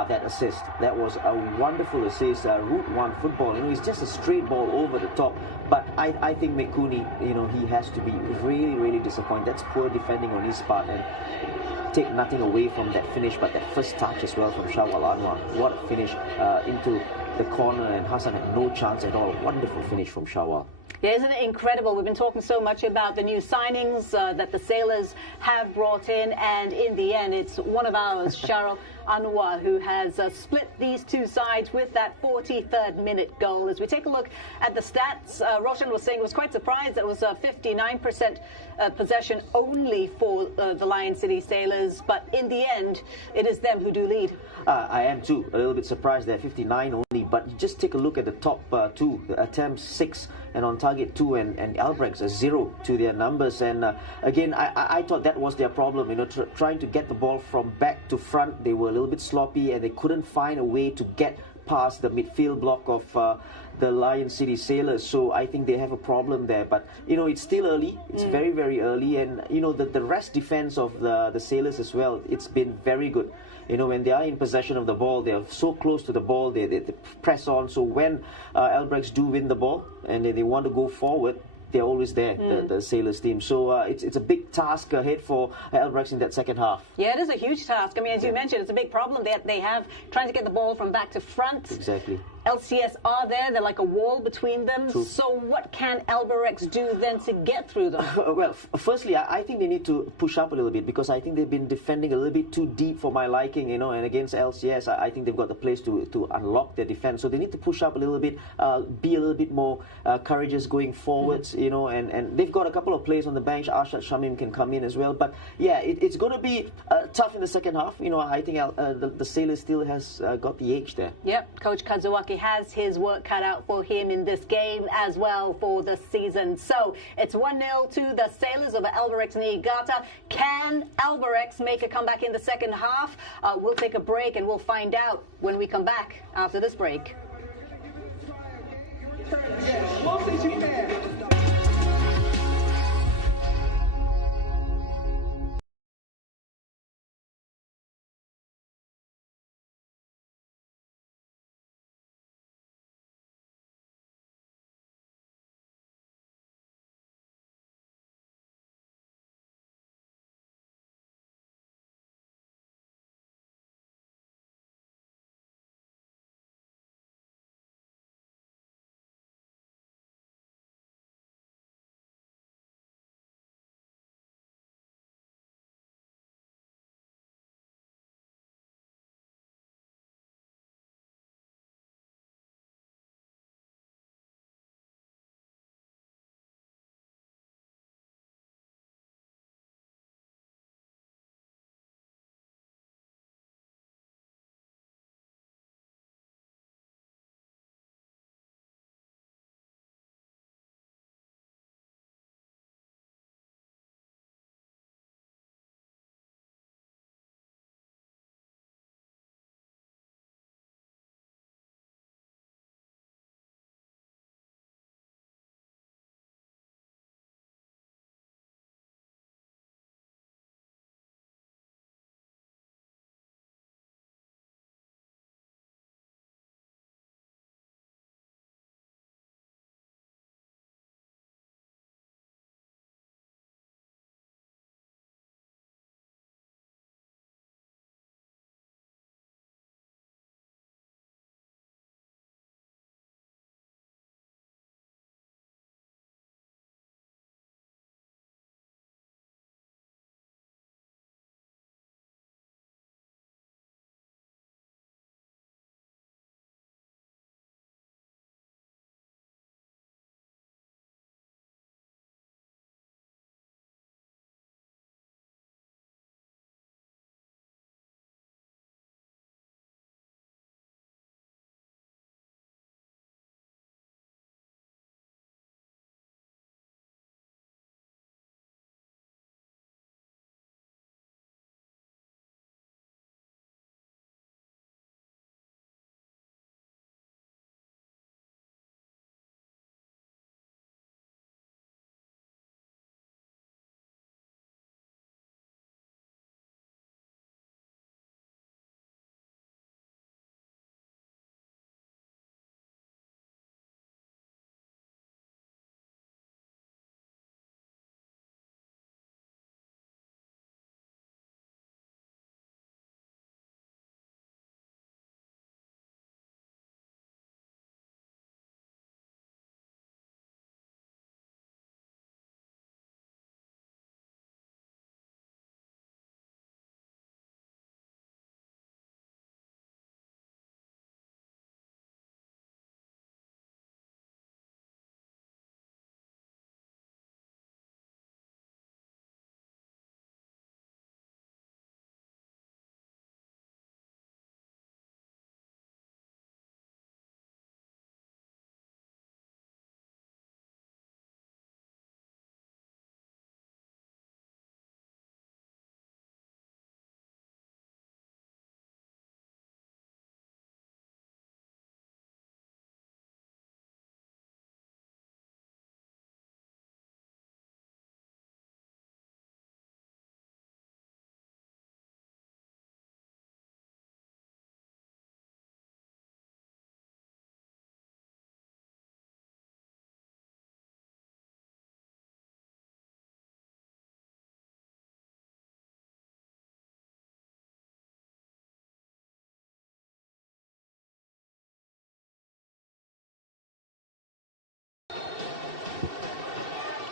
That assist, that was a wonderful assist. Route 1 football, it's just a straight ball over the top. But I think Mekuni, he has to be really, really disappointed. That's poor defending on his part, and take nothing away from that finish, but that first touch as well from Shawal Anwar. What a finish into the corner, and Hassan had no chance at all. Wonderful finish from Shawal. Yeah, isn't it incredible? We've been talking so much about the new signings that the Sailors have brought in, and in the end, it's one of ours, Cheryl Anwar, who has split these two sides with that 43rd minute goal. As we take a look at the stats, Roshan was saying he was quite surprised that it was 59% possession only for the Lion City Sailors, but in the end, it is them who do lead. I am too, a little bit surprised they're 59 only, but just take a look at the top two, attempts 6 and on target 2, and Albirex a 0 to their numbers, and again, I thought that was their problem, trying to get the ball from back to front. They were a little bit sloppy, and they couldn't find a way to get past the midfield block of the Lion City Sailors. So I think they have a problem there, but it's still early. It's very, very early, and the rest defense of the Sailors as well, it's been very good. When they are in possession of the ball, they are so close to the ball, they press on. So when Albirex do win the ball and they want to go forward, they're always there, the Sailors team. So it's a big task ahead for Albirex in that second half. Yeah, it is a huge task. I mean, as you mentioned, it's a big problem that they have trying to get the ball from back to front. Exactly. LCS are there. They're like a wall between them. True. So what can Albirex do then to get through them? Well, firstly, I think they need to push up a little bit because I think they've been defending a little bit too deep for my liking, you know, and against LCS, I think they've got the place to unlock their defense. So they need to push up a little bit, be a little bit more courageous going forwards, you know, and they've got a couple of players on the bench. Arshad Shamim can come in as well. But yeah, it's going to be tough in the second half. You know, I think the Sailors still has got the edge there. Yep, Coach Kazuaki has his work cut out for him in this game as well for the season. So it's 1-0 to the Sailors over Albirex Niigata. Can Albirex make a comeback in the second half? We'll take a break and we'll find out when we come back after this break.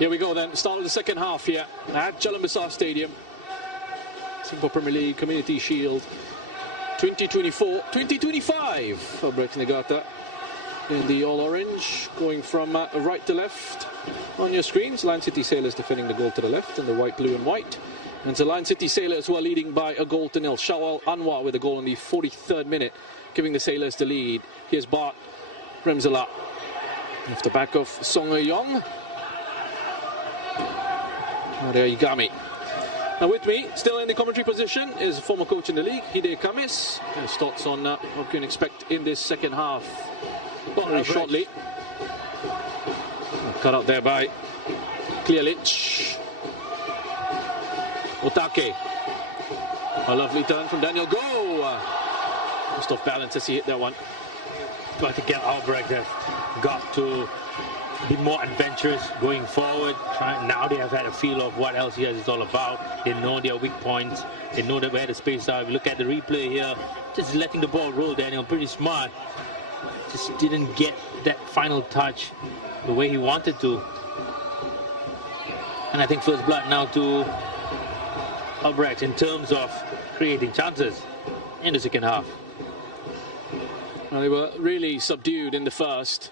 Here we go then, start of the second half here at Jalan Besar Stadium. Singapore Premier League Community Shield 2024-2025. Albirex Niigata in the all-orange, going from right to left on your screens. Lion City Sailors defending the goal to the left in the white, blue and white. And so Lion City Sailors who are leading by a goal to nil. Shawal Anwar with a goal in the 43rd minute, giving the Sailors the lead. Here's Bart Remzala off the back of Song Yong. Maria Igami. Now with me, still in the commentary position, is former coach in the league, Hide Kamis. His thoughts on what we can expect in this second half. Very shortly. Cut out there by Klialic. Otake. A lovely turn from Daniel Go. Just off balance as he hit that one. But again, Albirex have got to be more adventurous going forward. Now they have had a feel of what LCS is all about. They know their weak points. They know where the space are. If you look at the replay here, just letting the ball roll, Daniel, pretty smart. Just didn't get that final touch the way he wanted to. And I think first blood now to Albirex in terms of creating chances in the second half. Well, they were really subdued in the first.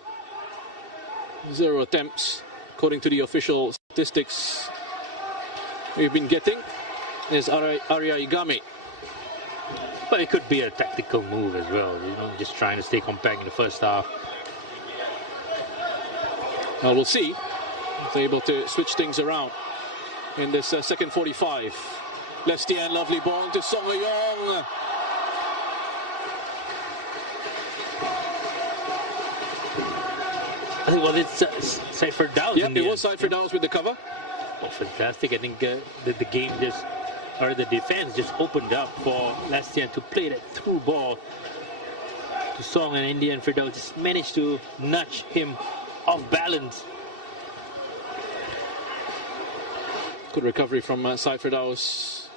0 attempts, according to the official statistics we've been getting. There's Aria Igami. But it could be a tactical move as well, you know, just trying to stay compact in the first half. Well, we'll see if they're able to switch things around in this second 45. Lestian, lovely ball into Song Yong. I think, well, it's Cypher Downs. Yeah, it was Cypher Downs with the cover. Oh, fantastic. I think the game just, or the defense just opened up for Lestian to play that through ball to Song, and Indian Firdaus just managed to nudge him off balance. Good recovery from Cypher Downs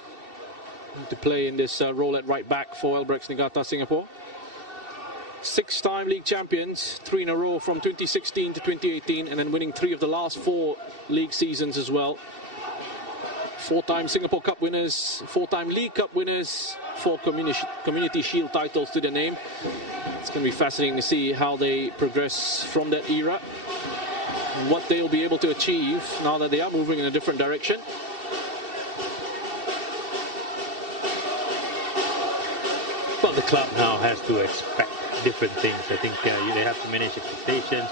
to play in this role at right back for Albirex Niigata Singapore. 6-time league champions, 3 in a row from 2016 to 2018, and then winning 3 of the last 4 league seasons as well. 4-time Singapore Cup winners, 4-time League Cup winners, 4 Community Shield titles to their name. It's going to be fascinating to see how they progress from that era and what they'll be able to achieve now that they are moving in a different direction. Well, the club now has to expect different things. I think they have to manage expectations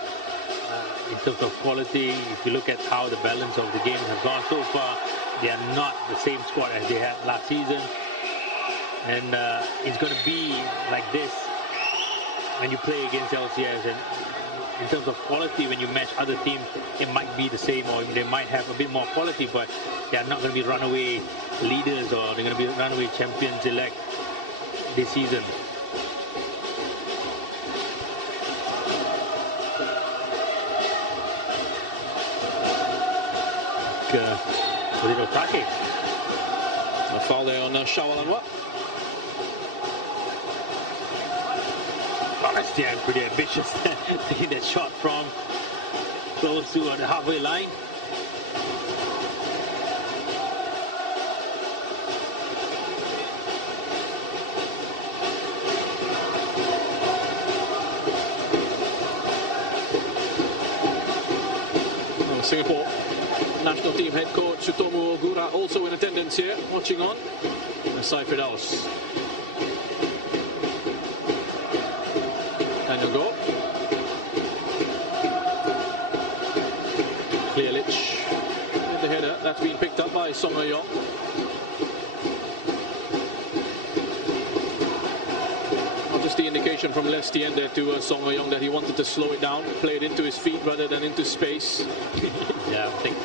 in terms of quality. If you look at how the balance of the games have gone so far, they are not the same squad as they had last season, and it's going to be like this when you play against LCS. And in terms of quality, when you match other teams, it might be the same, or they might have a bit more quality, but they are not going to be runaway leaders, or they're going to be runaway champions elect this season. Otake. A foul there on Shawal Anwar. Lestian pretty ambitious taking that shot from close to the halfway line. Singapore national team head coach Sutomu Ogura also in attendance here, watching on. Cypher Downs. Daniel Go. Klialic with the header. That's been picked up by Song Yong. Just the indication from Lestian there to Song Yong that he wanted to slow it down, play it into his feet rather than into space. Yeah, I think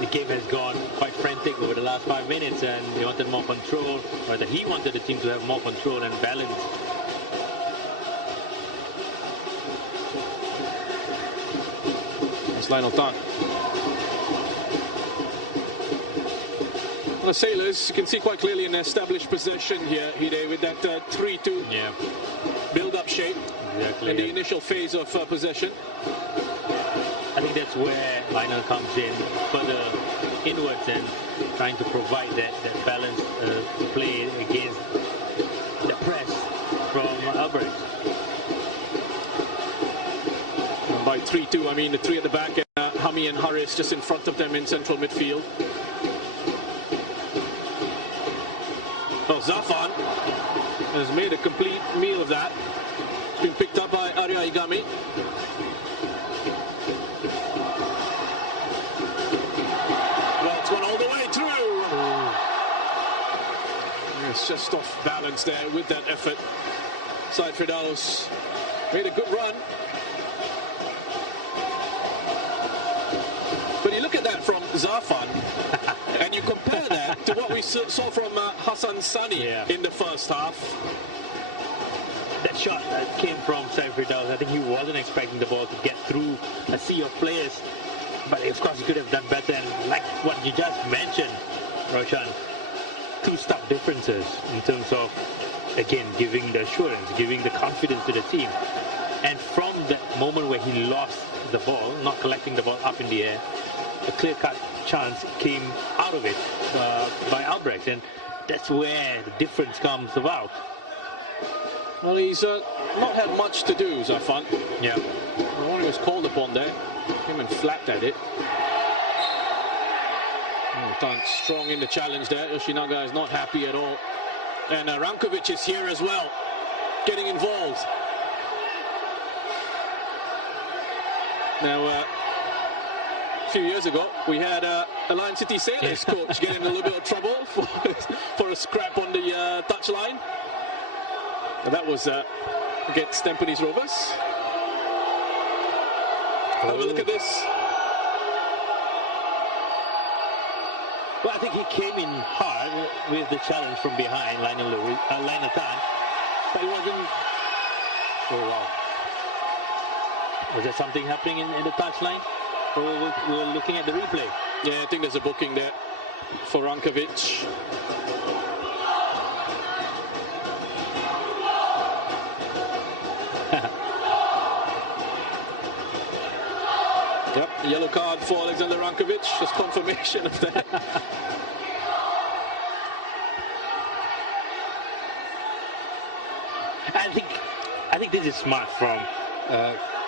the game has gone quite frantic over the last 5 minutes, and they wanted more control, or that he wanted the team to have more control and balance. That's Lionel Tan. The Sailors, you can see quite clearly an established possession here, Hide, with that 3-2 build-up shape in the initial phase of possession. I I think that's where Lionel comes in further inwards and trying to provide that balanced play against the press from Albirex. And by 3-2, I mean the three at the back, Hami and Haris just in front of them in central midfield. Well, Zafan has made a complete meal of that. It's been picked up by Arya Igami. Well, it's gone all the way through. It's just off balance there with that effort. Said Firdaus made a good run. But you look at that from Zafan, and you compare that to what we saw from Hassan Sani in the first half. That shot that came from Said Firdaus, I think he wasn't expecting the ball to get through a sea of players. But of course, he could have done better. And like what you just mentioned, Roshan, two stark differences in terms of, again, giving the assurance, giving the confidence to the team. And from that moment where he lost the ball, not collecting the ball up in the air, a clear-cut chance came out of it by Albirex, and that's where the difference comes about. Well, he's not had much to do, Zafan. Yeah. When he was called upon there, came and flapped at it. Tan strong in the challenge there. Yoshinaga is not happy at all. And Rankovic is here as well, getting involved. Now, a few years ago, we had Alliance City Sailors coach getting in a little bit of trouble for a scrap on the touchline. And that was against Tampines Rovers. Have a look at this. Well, I think he came in hard with the challenge from behind, Lionel Tan, but it wasn't. Oh wow! Was there something happening in the touchline? Or we're looking at the replay? Yeah, I think there's a booking there for Rankovic. Yep, yellow card for Alexander Rankovic. Just confirmation of that. I think this is smart from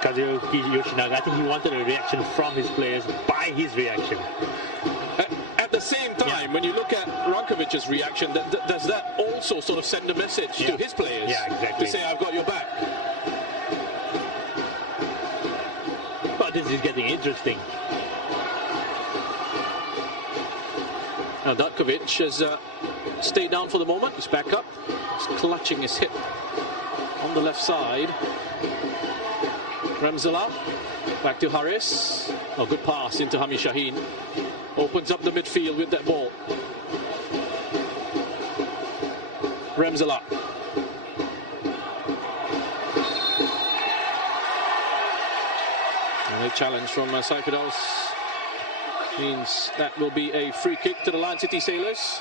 Kazuyoshi Yoshinaga. I think he wanted a reaction from his players by his reaction. At the same time, when you look at Rankovic's reaction, does that also sort of send a message to his players? Yeah, exactly. To say, I've got your back. But this is getting interesting. Now, Datkovic has stayed down for the moment. He's back up. He's clutching his hip on the left side. Ramzala, back to Haris. A good pass into Hami Shaheen. Opens up the midfield with that ball. Ramzala. And a challenge from Said Firdaus means that will be a free kick to the Lion City Sailors.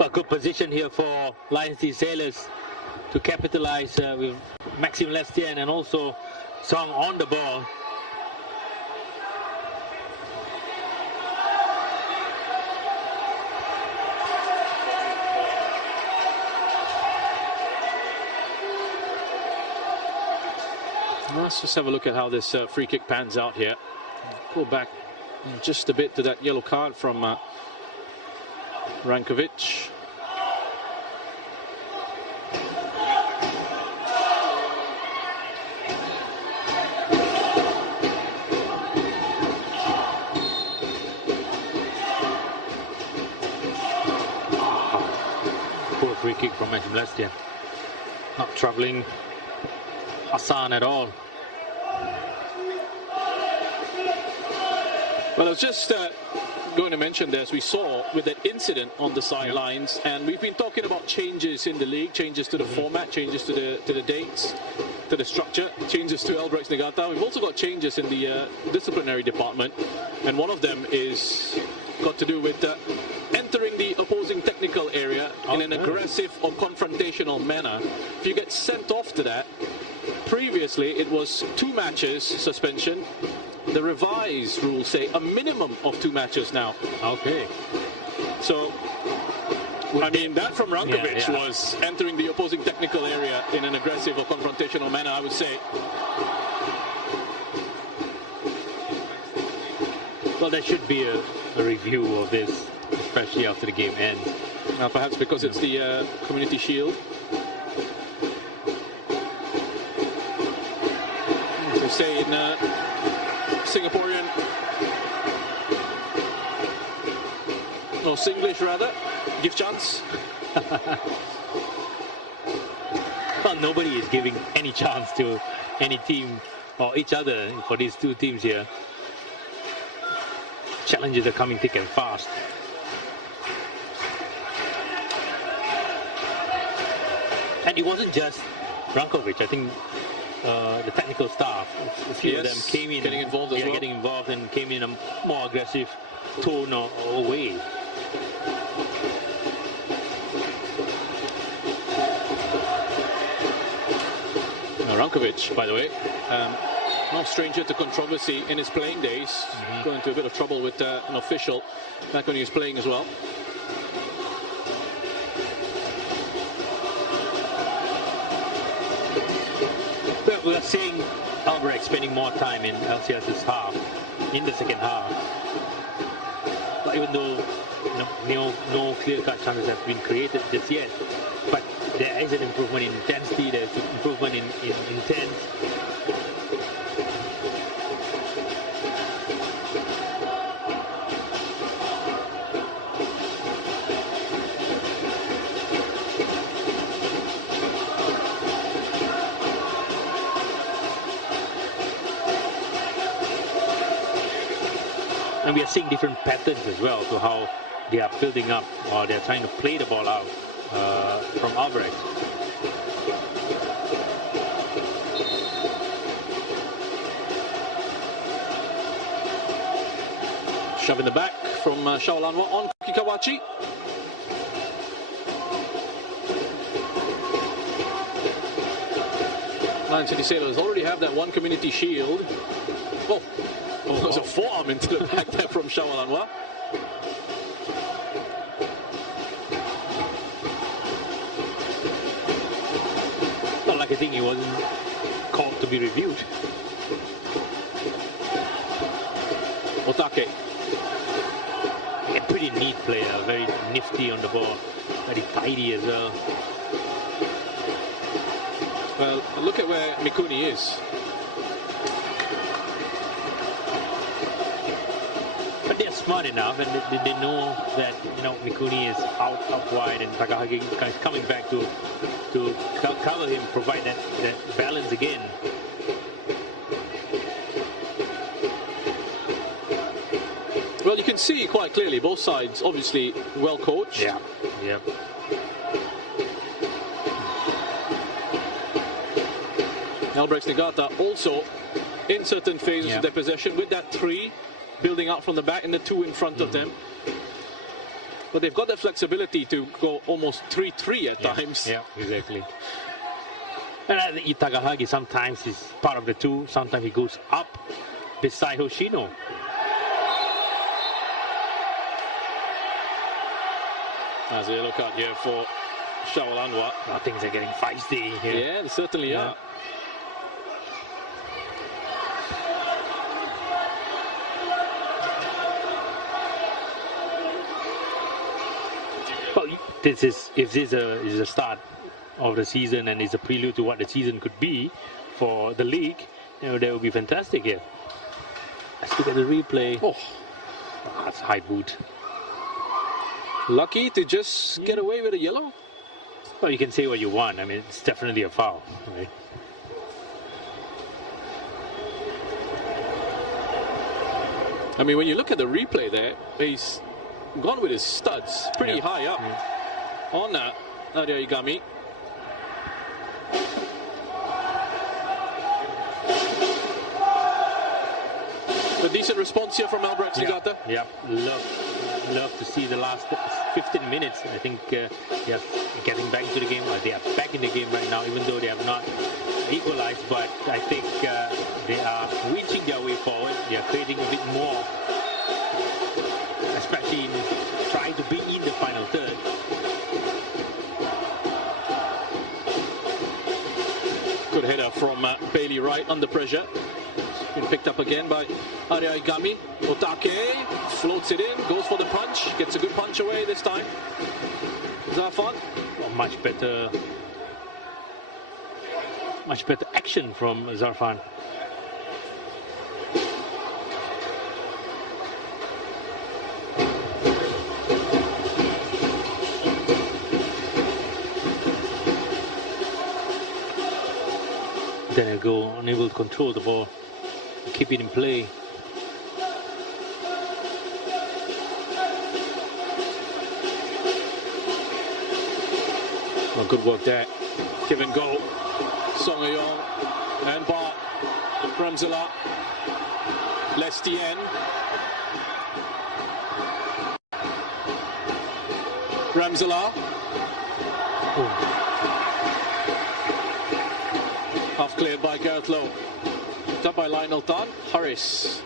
A good position here for Lion City Sailors to capitalize with Maxime Lestienne and also Song on the ball. Let's just have a look at how this free kick pans out here. Pull back just a bit to that yellow card from Rankovic. Poor free kick from Maxime Lestienne. Not troubling Hassan at all. Well, I was just going to mention this. We saw with that incident on the sidelines, and we've been talking about changes in the league, changes to the format, changes to the dates, to the structure, changes to Albirex Niigata. We've also got changes in the disciplinary department, and one of them is got to do with entering the opposing technical area in an aggressive or confrontational manner. If you get sent off to that, previously it was 2 matches suspension. The revised rules say a minimum of 2 matches now. Okay. So, I mean, that from Rankovic was entering the opposing technical area in an aggressive or confrontational manner, I would say. Well, there should be a review of this, especially after the game ends. Perhaps because it's the Community Shield. To say in Singaporean, or Singlish rather, give chance. Well, nobody is giving any chance to any team or each other for these 2 teams here. Challenges are coming thick and fast. And it wasn't just Rankovic. I think the technical staff, a few of them came in, getting involved as well. Getting involved and came in a more aggressive tone or way. Rankovic, by the way, no stranger to controversy in his playing days. Got into a bit of trouble with an official back when he was playing as well. We're seeing Albirex spending more time in LCS's half, in the second half. But even though no clear-cut chances have been created just yet, but there is an improvement in intensity, there's an improvement in intent. And we are seeing different patterns as well to how they are building up or they are trying to play the ball out from Albirex. Shove in the back from Shaolanwa on Kikawachi. Lion City Sailors already have that 1 Community Shield. Oh, there was a forearm into the back there from Shaolanwa. Not like I think he wasn't called to be reviewed. Otake. A pretty neat player, very nifty on the ball, very tidy as well. Well, look at where Mikuni is. But they're smart enough, and they know that Mikuni is out wide, and Takahagi is coming back to cover him, provide that balance again. Well, you can see quite clearly both sides, obviously well coached. Yeah. Albirex Niigata also in certain phases of their possession with that 3 building up from the back and the 2 in front of them. But they've got that flexibility to go almost 3-3 at times. Yeah, exactly. And I think Takahagi sometimes is part of the 2, sometimes he goes up beside Hoshino. As a yellow card here for Shaolanwa. Now things are getting feisty here. Yeah, they certainly are. Well, if this is a start of the season and is a prelude to what the season could be for the league, that would be fantastic here. Let's look at the replay. Oh, that's high boot. Lucky to just get away with a yellow? Well, you can say what you want. I mean, it's definitely a foul, right? I mean, when you look at the replay there, he's gone with his studs pretty high up on Arya Igami. A decent response here from Albirex Niigata. Yeah, love to see the last 15 minutes. I think they are getting back into the game. They are back in the game right now, even though they have not equalized. But I think they are reaching their way forward. They are creating a bit more, especially in trying to be in the final third. Good header from Bailey Wright under pressure. Been picked up again by Arya Igami. Otake floats it in, goes for the punch, gets a good punch away this time. Zarfan. Much better action from Zarfan. Then I go unable to control the ball, keep it in play. Well, good work there. Give and go. Song Ayong and Bart. Ramzala. Lestien. Ramzala. Half cleared by Gareth Lowe. Picked up by Lionel Tan. Harris.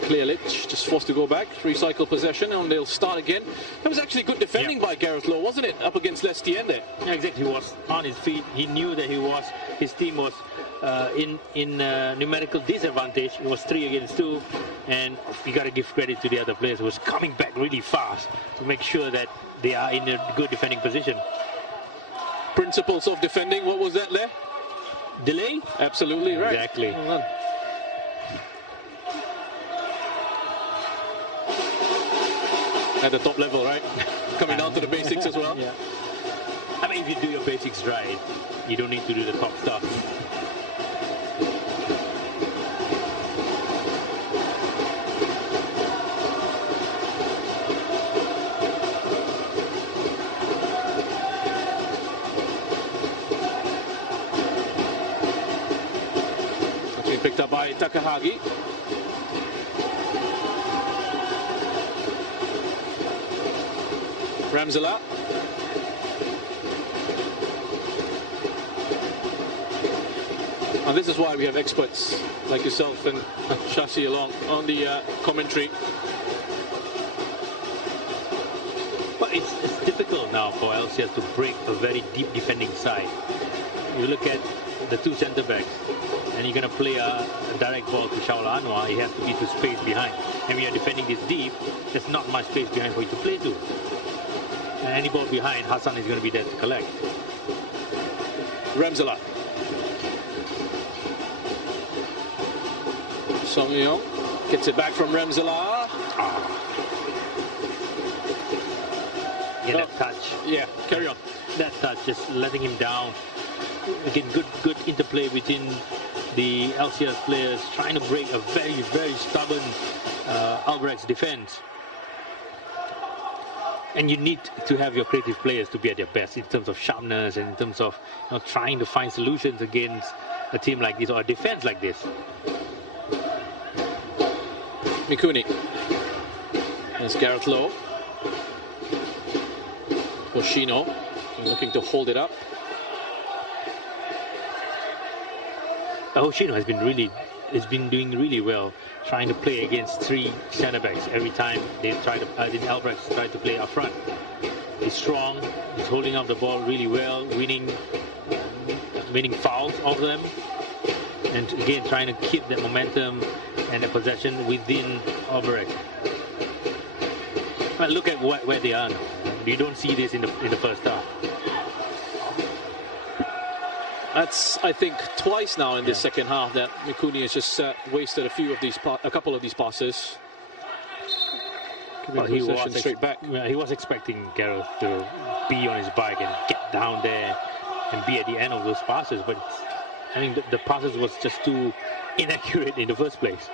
Clearlich just forced to go back, recycle possession, and they'll start again. That was actually good defending by Gareth Lowe, wasn't it? Up against Lestien there. Yeah, exactly. He was on his feet. He knew that his team was in numerical disadvantage. It was 3 against 2, and you got to give credit to the other players who was coming back really fast to make sure that they are in a good defending position. Principles of defending. What was that there? Delay? Absolutely right. Exactly. Well done. At the top level, right? Coming down to the basics as well. Yeah. I mean, if you do your basics right, you don't need to do the top stuff. That's been picked up by Takahagi. Ramzala. And this is why we have experts like yourself and Shashi along on the commentary. But it's difficult now for LCS to break a very deep defending side. You look at the 2 centre backs, and you're going to play a direct ball to Shaula Anwar. He has to be to space behind. And when you're defending this deep, there's not much space behind for you to play to. And any ball behind, Hassan is going to be there to collect. Ramzala. Song Yong gets it back from Ramzala. Yeah, that touch. Yeah, carry on. That touch, just letting him down. Again, good interplay between the LCS players, trying to break a very, very stubborn Albirex defense. And you need to have your creative players to be at their best in terms of sharpness and in terms of trying to find solutions against a team like this or a defense like this. Mikuni. There's Gareth Lowe. Hoshino looking to hold it up. Hoshino has been doing really well, trying to play against 3 centre backs every time they try to. Albirex try to play up front. He's strong. He's holding up the ball really well, winning fouls off them, and again trying to keep that momentum and the possession within Albirex. But look at where they are now. You don't see this in the first half. That's, I think, twice now in this second half that Mikuni has just wasted a couple of these passes. Well, he was straight back. He was expecting Gareth to be on his bike and get down there and be at the end of those passes, but I think the process was just too inaccurate in the first place.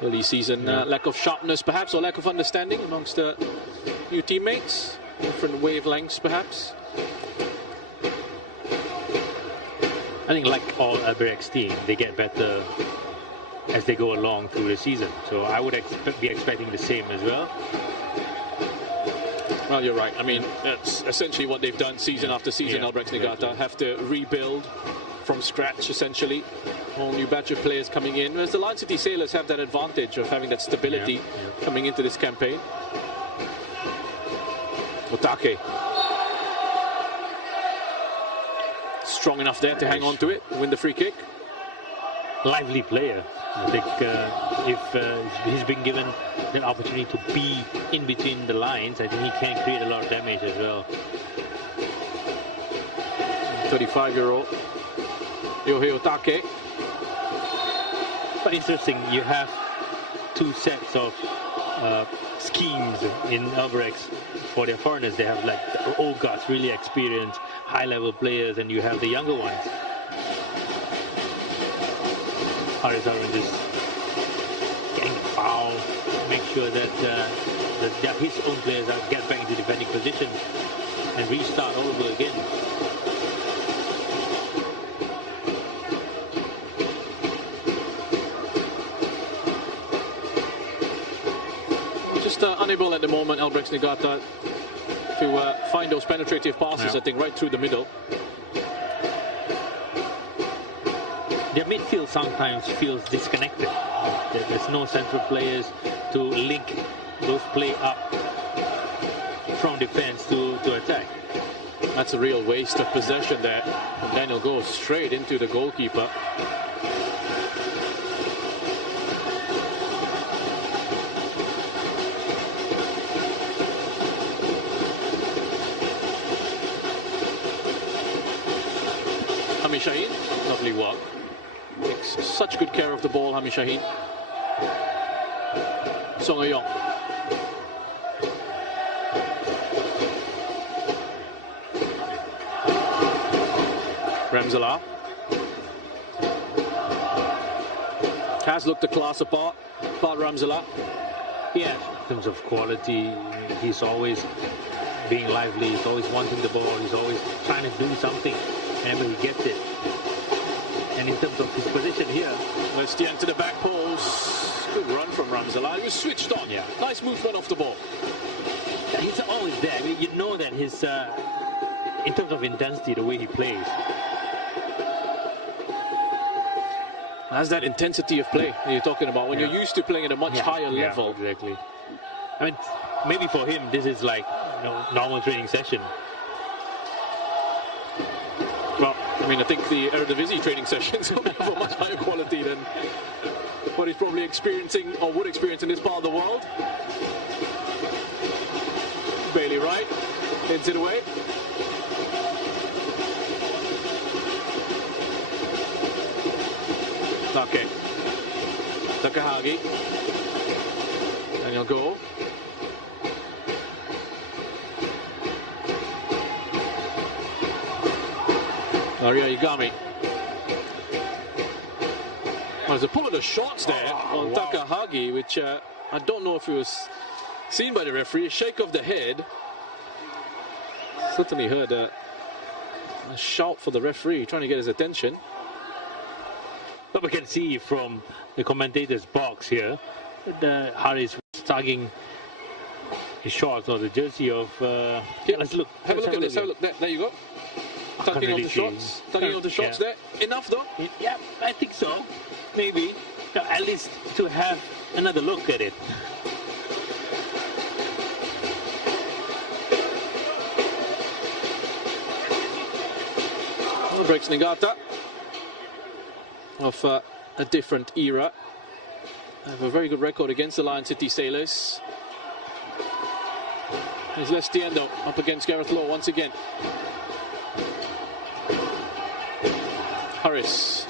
Early season lack of sharpness, perhaps, or lack of understanding amongst the new teammates. Different wavelengths, perhaps. I think like all Albirex team, they get better as they go along through the season. So I would be expecting the same as well. Well, you're right. I mean, that's essentially what they've done season after season. Albirex Niigata have to rebuild from scratch, essentially. Whole new batch of players coming in. Whereas the Lion City Sailors have that advantage of having that stability coming into this campaign. Otake. Strong enough there to hang on to it, win the free kick. Lively player. I think if he's been given the opportunity to be in between the lines, I think he can create a lot of damage as well. 35-year-old Yohei Otake. But interesting, you have two sets of schemes in Albirex for their foreigners. They have like the old guys, really experienced, high-level players, and you have the younger ones. Haris just getting the foul, make sure that his own players get back into defending position and restart all over again. Just unable at the moment, Albirex Niigata, to find those penetrative passes, I think, right through the middle. Their midfield sometimes feels disconnected. There's no central players to link those play up from defense to attack. That's a real waste of possession there. And Daniel goes straight into the goalkeeper. Hami Shaheen, lovely work. Takes such good care of the ball, Hami Shaheen. Song Euyong. Ramzala. Has looked a class apart, Ramzala. Yeah, in terms of quality, he's always being lively, he's always wanting the ball, he's always trying to do something whenever he gets it. And in terms of his position here, Lestienne to the back post. Good run from Ramzala. He was switched on. Yeah. Nice movement off the ball. Yeah, he's always there. I mean, you know that his, in terms of intensity, the way he plays. That's that intensity of play that you're talking about when you're used to playing at a much higher level. Exactly. I mean, maybe for him, this is like normal training session. Well, I mean, I think the Eredivisie training sessions will be of a much higher quality than what he's probably experiencing or would experience in this part of the world. Bailey Wright heads it away. Okay. Takahagi. And he'll go. Maria Igami. Well, there's a pull of the shots there on Takahagi, which I don't know if it was seen by the referee. A shake of the head. Certainly heard a shout for the referee, trying to get his attention. But we can see from the commentator's box here, that Haris was tugging his shorts or the jersey of. Let's look. Have a look at this. Have a look. There you go. Tugging on the shots. Tugging on the shots there. Enough though? Yeah, I think so. Maybe. At least to have another look at it. Albirex Niigata of a different era. Have a very good record against the Lion City Sailors. There's Lestienne though, up against Gareth Lowe once again. Haris.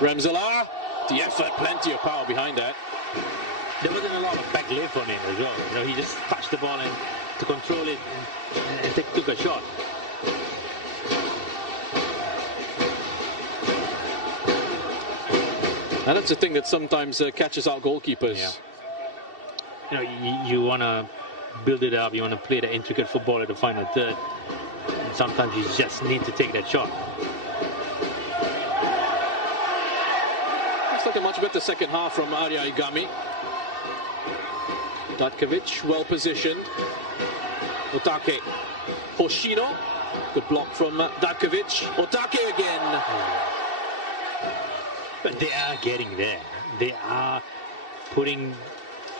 Ramzala. The effort, plenty of power behind that. There wasn't a lot of back leg lift on it as well. You know, he just touched the ball and to control it and took a shot. And that's the thing that sometimes catches out goalkeepers. Yeah. You know, you want to build it up. You want to play the intricate football at the final third. And sometimes you just need to take that shot. Looks like a much better second half from Arya Igami. Datkovic, well positioned. Otake. Hoshino. Good block from Datkovic. Otake again. But they are getting there. They are putting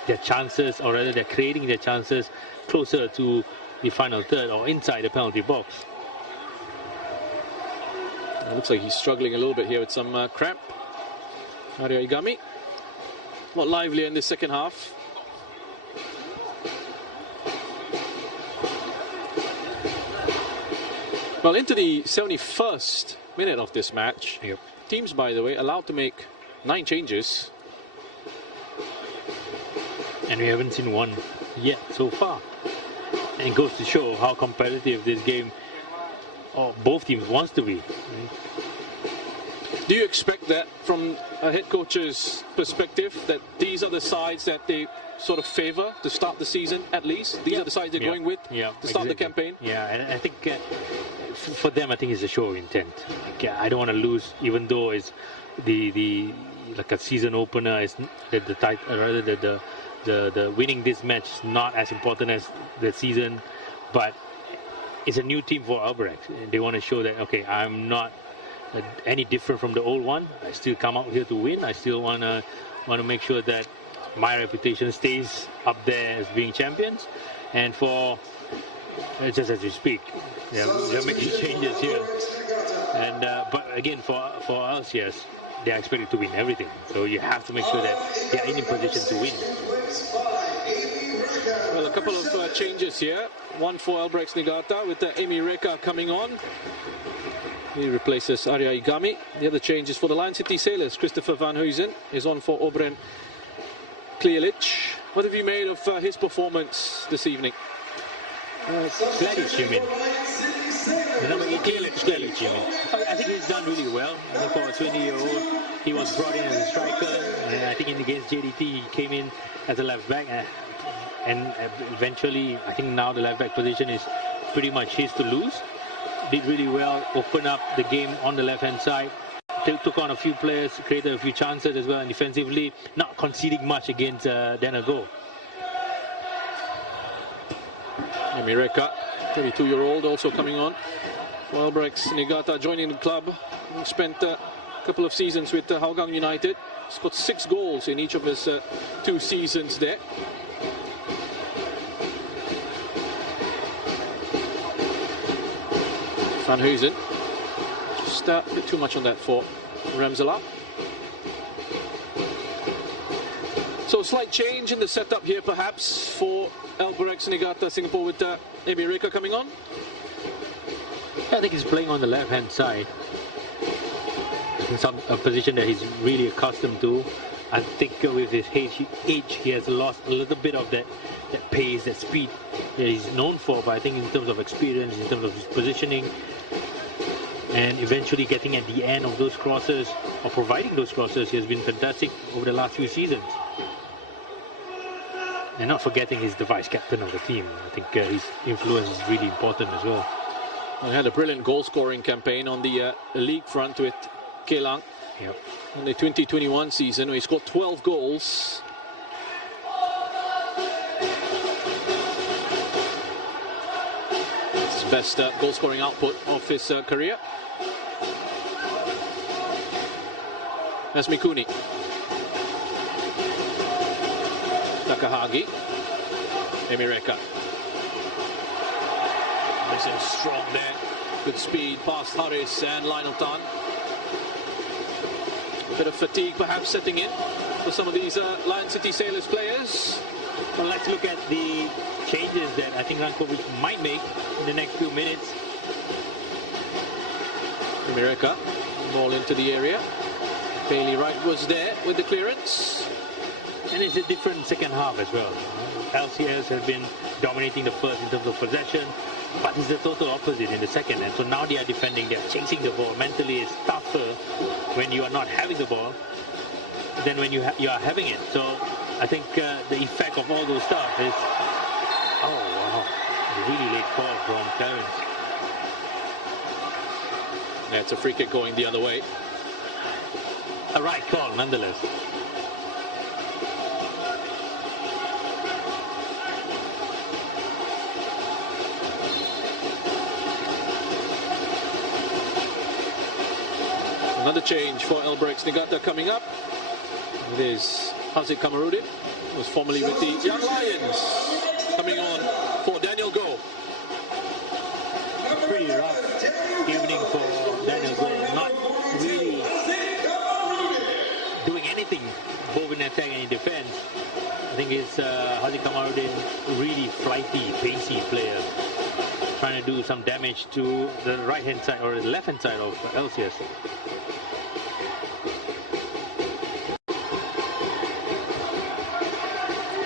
their chances, or rather they're creating their chances closer to the final third or inside the penalty box. It looks like he's struggling a little bit here with some cramp. Arya Igami. A lot livelier in the second half. Well, into the 71st minute of this match. Yep. Teams, by the way, allowed to make 9 changes. And we haven't seen one yet so far. And it goes to show how competitive this game, or both teams, wants to be. Do you expect that from a head coach's perspective, that these are the sides that they sort of favor to start the season, at least? These are the sides they're going with to start the campaign? Yeah, and I think for them, I think it's a show of intent. Like, I don't want to lose, even though it's the like a season opener. Is the winning this match is not as important as the season, but it's a new team for Albirex. They want to show that, okay, I'm not any different from the old one. I still come out here to win. I still want to make sure that my reputation stays up there as being champions. And for just as we speak, they're making changes here. And but again, for us, yes, they're expected to win everything. So you have to make sure that they're in position to win. Well, a couple of changes here. One for Albirex Niigata with Amy Reka coming on. He replaces Arya Igami. The other change is for the Lion City Sailors. Christopher Van Huysen is on for Obren Klielic. What have you made of his performance this evening? Klielic, you mean? The number 8, Klielic, you mean? I think he's done really well. I think for a 20-year-old, he was brought in as a striker. And I think against JDT, he came in as a left back. And eventually, I think now the left back position is pretty much his to lose. Did really well, opened up the game on the left-hand side. Took on a few players, created a few chances as well, and defensively, not conceding much against Denago. Amy Reka, 22-year-old, also coming on. Albirex Niigata joining the club. He spent a couple of seasons with Hougang United. He's got 6 goals in each of his 2 seasons there. Van Huysen, just a bit too much on that for Ramsala. So slight change in the setup here perhaps for Albirex Niigata Singapore with Amy Reka coming on. I think he's playing on the left-hand side. In a position that he's really accustomed to. I think with his age, he has lost a little bit of that pace, that speed that he's known for. But I think in terms of experience, in terms of his positioning, and eventually getting at the end of those crosses, or providing those crosses, he has been fantastic over the last few seasons. And not forgetting he's the vice captain of the team. I think his influence is really important as well. He had a brilliant goal-scoring campaign on the league front with Kelang. Yep. In the 2021 season, where he scored 12 goals. It's his best goal-scoring output of his career. That's Mikuni. Takahagi. Amy Reka. Nice and strong there. Good speed past Harris and Lionel-Tan. A bit of fatigue perhaps setting in for some of these Lion City Sailors players. Well, let's look at the changes that I think Rankovic might make in the next few minutes. Amy Reka, ball into the area. Bailey Wright was there with the clearance. And it's a different second half as well. LCS have been dominating the first in terms of possession, but it's the total opposite in the second. And so now they are defending, they're chasing the ball. Mentally, it's tougher when you are not having the ball than when you are having it. So I think the effect of all those stuff is, oh wow, a really late call from Clarence. Yeah, it's a free kick going the other way. A right call, nonetheless. Another change for Albirex Niigata coming up. It is Haziq Kamarudin, who was formerly with the Young Lions, coming on for Daniel Goh. Pretty rough evening for Daniel Goh, not really doing anything both in attack and in defense. I think it's Haziq Kamarudin, really flighty, pacey player, trying to do some damage to the right hand side or the left hand side of LCS.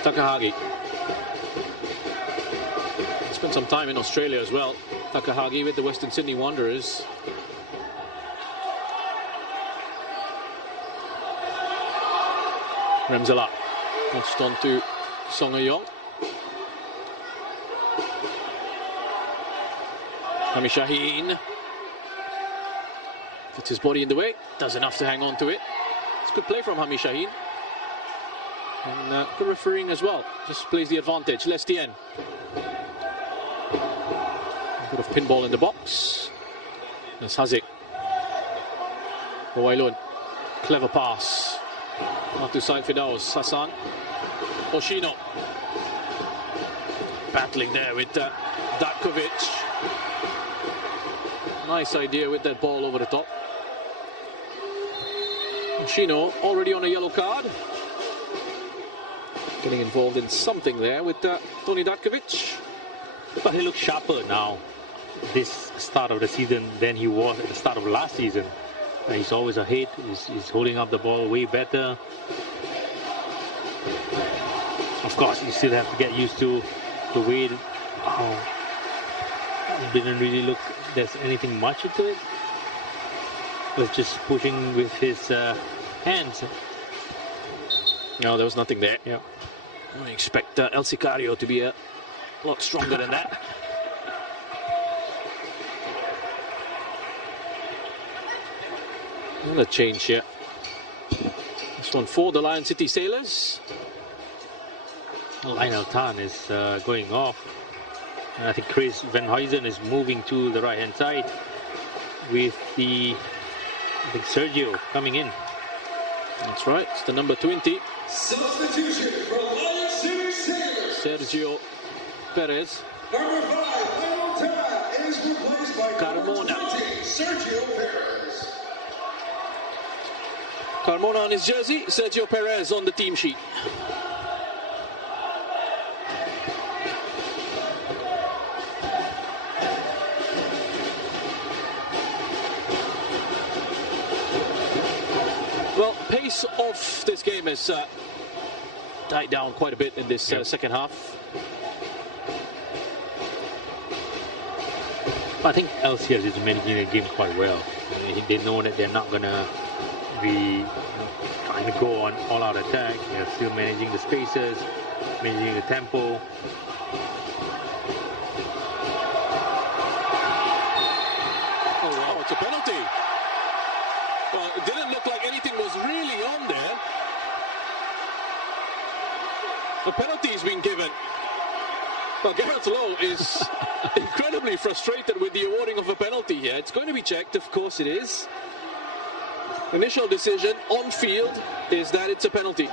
Takahagi. Spent some time in Australia as well. Takahagi with the Western Sydney Wanderers. Remzala touched on to Song Ayong. Hami Shaheen puts his body in the way, does enough to hang on to it. It's good play from Hami Shaheen. And good refereeing as well. Just plays the advantage. Lestien. A bit of pinball in the box. That's Haziq. Wailun. Clever pass. Not to side Fidaus. Hassan. Oshino. Battling there with Datkovic. Nice idea with that ball over the top. Oshino already on a yellow card. Getting involved in something there with Tony Datkovic. But he looks sharper now, this start of the season, than he was at the start of last season. He's always ahead, he's holding up the ball way better. Of course, you still have to get used to the way it didn't really look there's anything much into it. He was just pushing with his hands. No, there was nothing there. Yeah. I expect El Sicario to be a lot stronger than that. Another change here. This one for the Lion City Sailors. Lionel Tan is going off. And I think Chris Van Huysen is moving to the right hand side with I think Sergio coming in. That's right, it's the number 20. Substitution for Lion City Sailors. Sergio Perez. Number 5, Lionel Tan, is replaced by Carmona. number 20, Sergio Perez. Carmona on his jersey, Sergio Perez on the team sheet. Well, pace of this game has died down quite a bit in this second half. I think LCS is managing the game quite well. They know that they're not going to be trying to go on all-out attack. They're still managing the spaces, managing the tempo. Oh wow, it's a penalty. Well, it didn't look like anything was really on there. The penalty is being given. Well, Gareth Lowe is incredibly frustrated with the awarding of a penalty here. It's going to be checked, of course it is. Initial decision on field is that it's a penalty.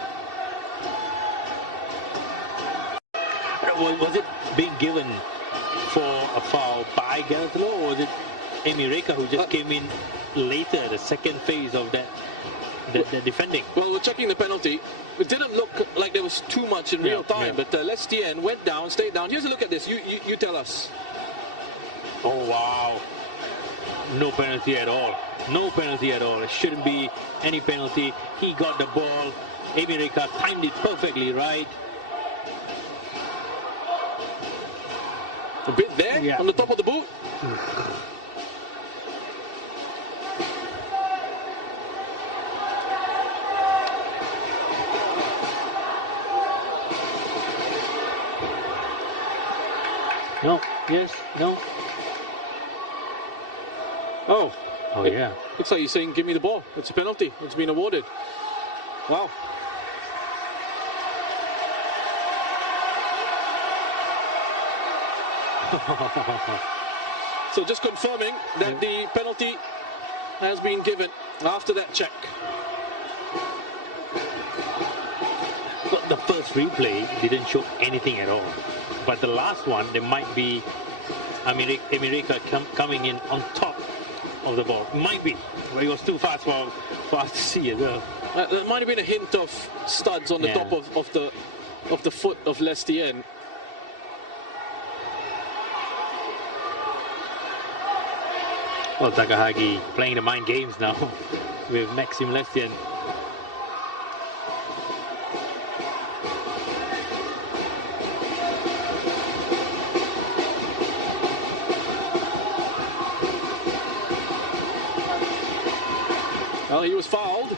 Was it being given for a foul by Gareth Lowe, or was it Amy Reka who just came in later, the second phase of that defending? Well, we're checking the penalty. It didn't look like there was too much in real time, but Lestien went down, stayed down. Here's a look at this. You tell us. Oh, wow. No penalty at all. No penalty at all. It shouldn't be any penalty. He got the ball America timed it perfectly right. A bit there on the top of the boot. No, yes, no. Oh. Oh, yeah. Looks like he's saying, give me the ball. It's a penalty. It's been awarded. Wow. So just confirming that the penalty has been given after that check. Well, the first replay didn't show anything at all. But the last one, there might be America coming in on top of the ball. Might be, but it was too fast for us to see as well. There might have been a hint of studs on the top of the foot of Lestien. Well, Takahagi playing the mind games now with Maxim Lestien. Well, he was fouled,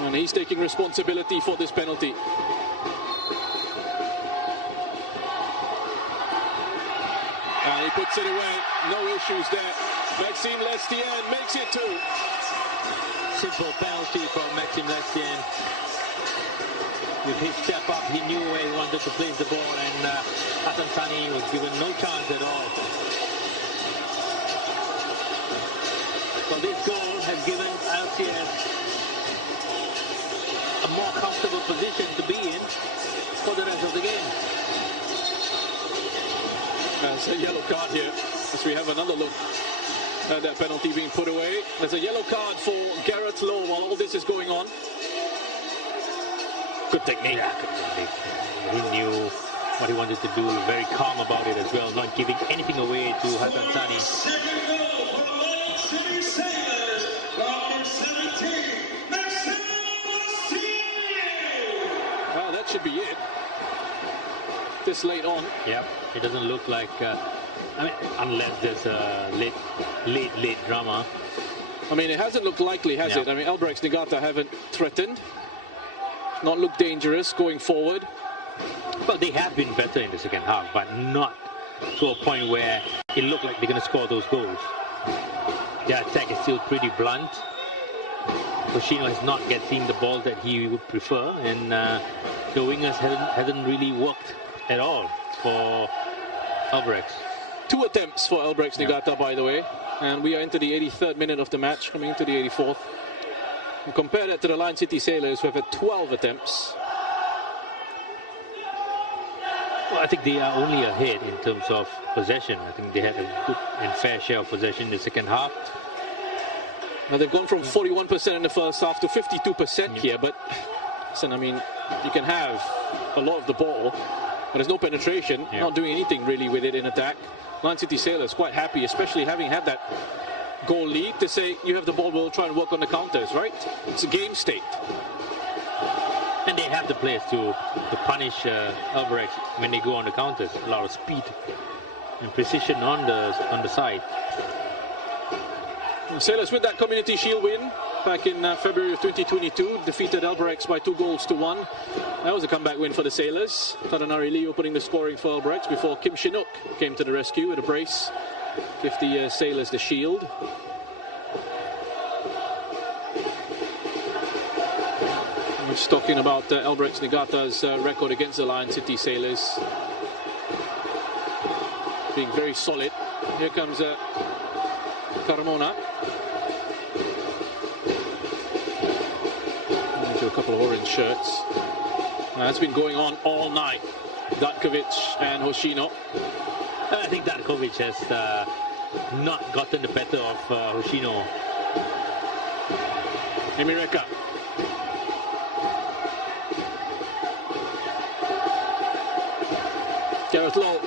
and he's taking responsibility for this penalty. And he puts it away, no issues there. Maxime Lestien makes it 2. Simple penalty from Maxim Lestien. With his step up, he knew where he wanted to place the ball, and Hassan Sani was given no chance at all. So this goal has given LCS a more comfortable position to be in for the rest of the game. There's a yellow card here, as we have another look at that penalty being put away. There's a yellow card for Gareth Lowe while all this is going on. Good technique. Yeah, good technique. He knew what he wanted to do, very calm about it as well, not giving anything away to Hassan Sani. Second goal for the Lake City Sailors, number 17, Maxime Lestien. Well, that should be it. This late on. Yep, it doesn't look like, unless there's a late drama. I mean, it hasn't looked likely, has it? I mean, Albirex Niigata haven't threatened, not looked dangerous going forward. But they have been better in the second half, but not to a point where it looked like they're going to score those goals. Their attack is still pretty blunt. Hoshino has not yet seen the ball that he would prefer, and the wingers hasn't really worked at all for Albirex. 2 attempts for Albirex Niigata, by the way, and we are into the 83rd minute of the match, coming into the 84th. And compare that to the Lion City Sailors, who have had 12 attempts. Well, I think they are only ahead in terms of possession. I think they had a good and fair share of possession in the second half. Now they've gone from 41% in the first half to 52% here, but listen, I mean, you can have a lot of the ball, but there's no penetration, not doing anything really with it in attack. Lion City Sailors quite happy, especially having had that goal lead, to say you have the ball, we'll try and work on the counters, right? It's a game state. And they have the players to punish Albirex when they go on the counters. A lot of speed and precision on the side. And Sailors with that Community Shield win back in February of 2022, defeated Albirex by 2-1. That was a comeback win for the Sailors. Tadanari Leo putting the scoring for Albirex before Kim Chinook came to the rescue with a brace. Give the Sailors the shield. I'm just talking about Albirex Niigata's record against the Lion City Sailors. Being very solid. Here comes Carmona. Into a couple of orange shirts. That's been going on all night. Datkovic and Hoshino. I think Datkovic has not gotten the better of Hoshino. Emireka. Gareth Lowe,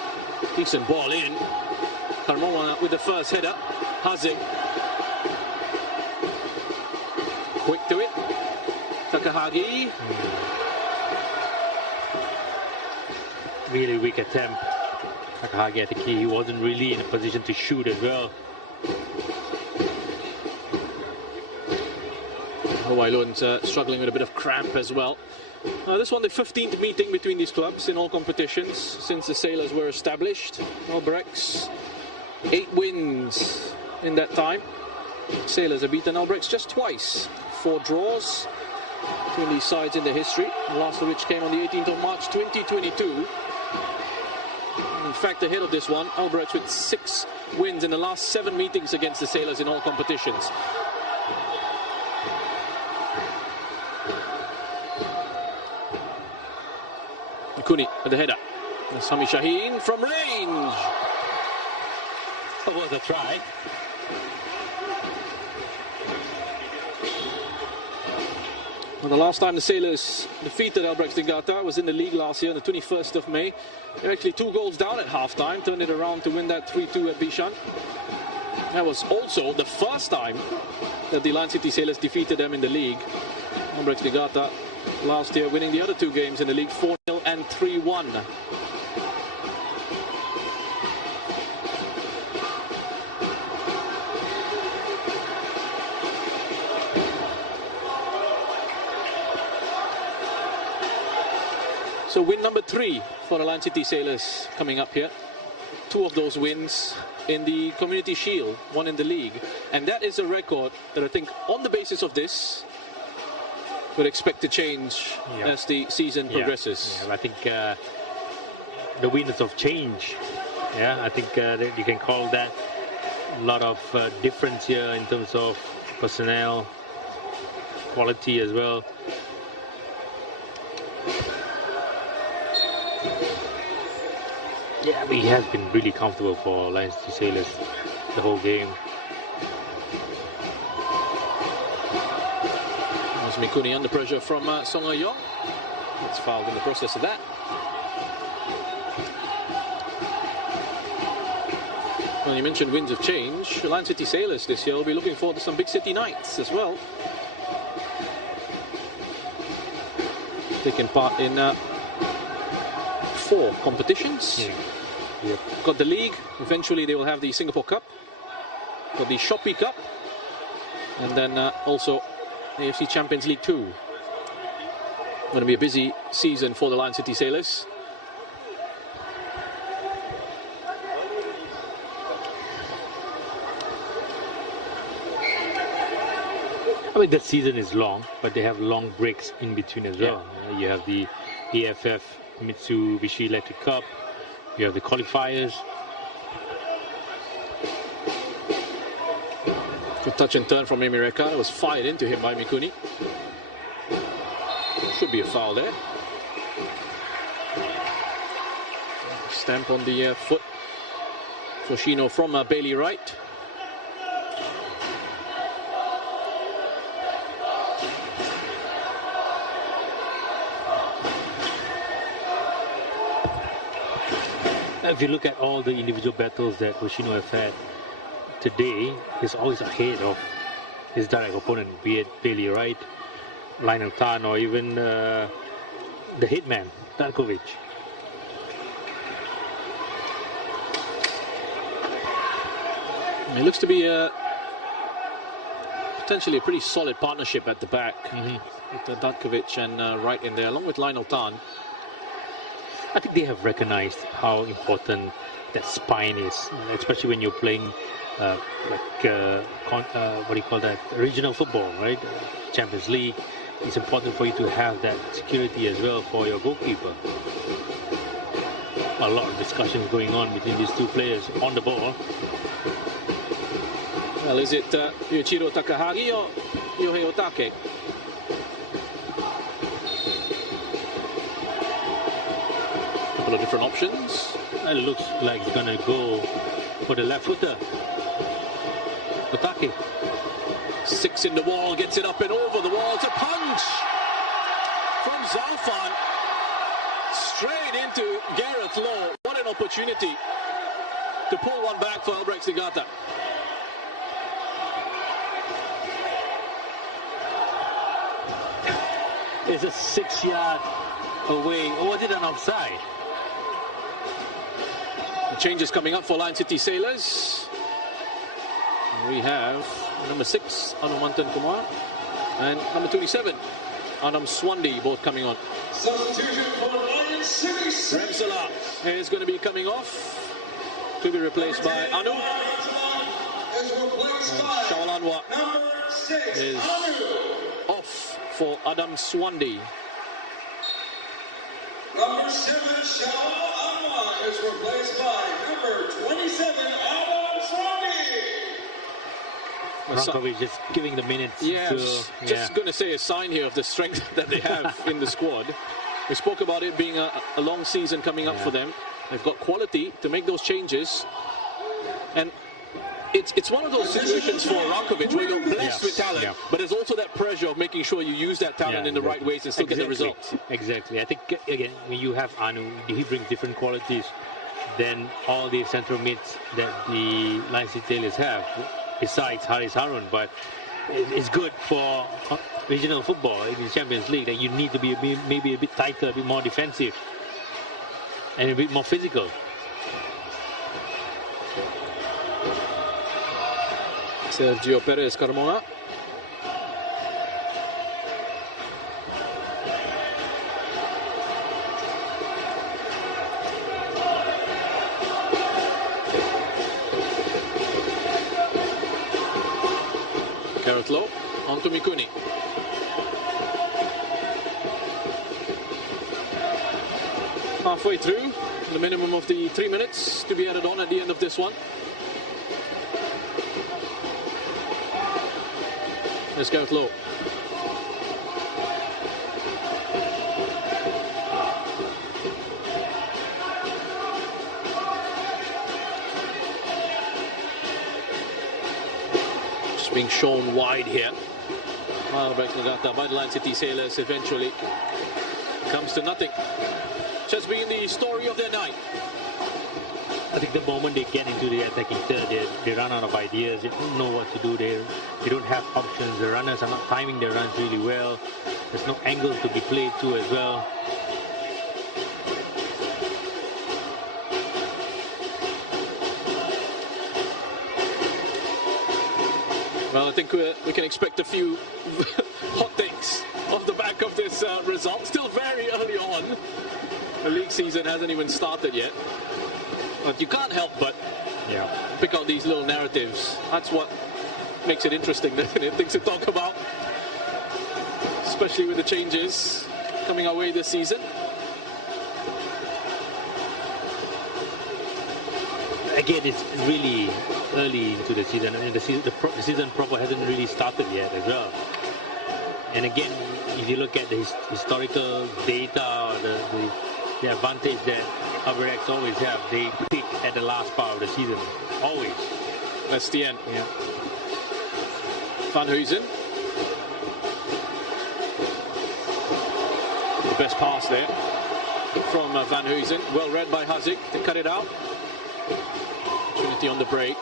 decent ball in. Carmona with the first header. Haziq. Quick to it. Takahagi. Really weak attempt. Takahagi, I think he wasn't really in a position to shoot as well. Hawaii struggling with a bit of cramp as well. This one, the 15th meeting between these clubs in all competitions since the Sailors were established. Albirex, 8 wins in that time. Sailors have beaten Albirex just twice. 4 draws between these sides in their history. The last of which came on the 18th of March 2022. In fact, ahead of this one, Albirex with 6 wins in the last 7 meetings against the Sailors in all competitions. Kuni with the header. Sami Shaheen from range. That was a try. Well, the last time the Sailors defeated Albirex Niigata was in the league last year on the 21st of May. They were actually 2 goals down at half-time, turned it around to win that 3-2 at Bishan. That was also the first time that the Lion City Sailors defeated them in the league. Albirex Niigata last year winning the other 2 games in the league, 4-0 and 3-1. So win number 3 for the Lion City Sailors coming up here. 2 of those wins in the Community Shield, 1 in the league. And that is a record that I think on the basis of this would expect to change as the season progresses. Yeah, I think the winners of change. Yeah, I think you can call that a lot of difference here in terms of personnel, quality as well. Yeah, I mean, he has been really comfortable for Lion City Sailors the whole game. Mikuni under pressure from Song Yong. It's fouled in the process of that. Well, you mentioned winds of change. The Lion City Sailors this year will be looking forward to some big city nights as well. Taking part in 4 competitions. Yep. Got the league. Eventually they will have the Singapore Cup. Got the Shopee Cup. And then also AFC Champions League 2. Going to be a busy season for the Lion City Sailors. I mean, the season is long, but they have long breaks in between as well. You have the AFF Mitsubishi Electric Cup. You have the qualifiers. Good touch and turn from Emireka. It was fired into him by Mikuni. Should be a foul there. Stamp on the foot for Shino from Bailey Wright. If you look at all the individual battles that Hoshino have had today, he's always ahead of his direct opponent, be it Bailey Wright, Lionel Tan, or even the hitman, Darkovic. It looks to be potentially a pretty solid partnership at the back with Darkovic and Wright in there, along with Lionel Tan. I think they have recognized how important that spine is, especially when you're playing what do you call that, regional football, right? Champions League. It's important for you to have that security as well for your goalkeeper. A lot of discussions going on between these 2 players on the ball. Well, is it Yuichiro Takahagi or Yohei Otake? Couple of different options. It looks like he's gonna go for the left footer. Otake. 6 in the wall, gets it up and over the wall to punch from Zalfan. Straight into Gareth Lowe. What an opportunity to pull one back for Albirex Niigata. It's a 6 yard away. Or was it an offside? The changes coming up for Lion City Sailors. We have number 6, Anumantan Kumar, and number 27, Adam Swandi, both coming on. Substitution for Lion City Sailors. Remsala is going to be coming off to be replaced by Anu. Is replaced by Shawalanwa number 6, is Anu. off for Adam Swandi. Number 7, Shawal Anwar is replaced by number 27, Adam Swami. Rankovic just giving the minutes. Yes, just going to say a sign here of the strength that they have in the squad. We spoke about it being a long season coming up for them. They've got quality to make those changes. And it's one of those situations for Rankovic where you're blessed with talent, but there's also that pressure of making sure you use that talent in the right ways and still get the results. Exactly. I think, again, when you have Anu, he brings different qualities than all the central mids that the Lion City Sailors have, besides Haris Harun. But it's good for regional football in the Champions League that you need to be maybe a bit tighter, a bit more defensive, and a bit more physical. Sergio Perez Carmona. Carrot low onto Mikuni. Halfway through, the minimum of the 3 minutes to be added on at the end of this one. Let's go low. Just being shown wide here. Albirex Niigata by the Lion City Sailors eventually comes to nothing. Just being the story of their night. I think the moment they get into the attacking third, they run out of ideas. They don't know what to do. They don't have options. The runners are not timing their runs really well. There's no angles to be played to as well. Well, I think we can expect a few hot takes off the back of this result. Still very early on. The league season hasn't even started yet. But you can't help but pick out these little narratives. That's what makes it interesting, doesn't it? Things to talk about, especially with the changes coming our way this season. Again, it's really early into the season. I mean, the season proper hasn't really started yet as well. And again, if you look at the historical data, the advantage that Albirex always have, they peak at the last part of the season. Always. That's the end. Yeah. Van Huysen. The best pass there from Van Huysen. Well read by Haziq to cut it out. Opportunity on the break.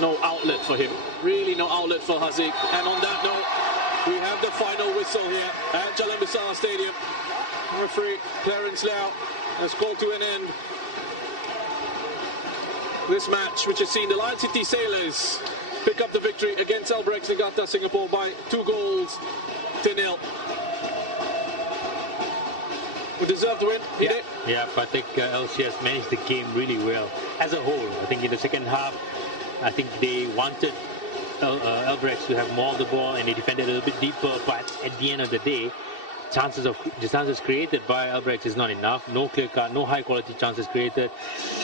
No outlet for him. Really no outlet for Haziq. And on that note, we have the final whistle here at Jalan Besar Stadium. Referee Clarence Lau has called to an end this match, which has seen the Lion City Sailors pick up the victory against Albirex Niigata Singapore by 2-0. We deserved the win. Yeah, but I think LCS managed the game really well as a whole. I think in the second half, I think they wanted Albirex to have more of the ball and they defended a little bit deeper, but at the end of the day, the chances created by Albirex is not enough. No clear cut, no high quality chances created,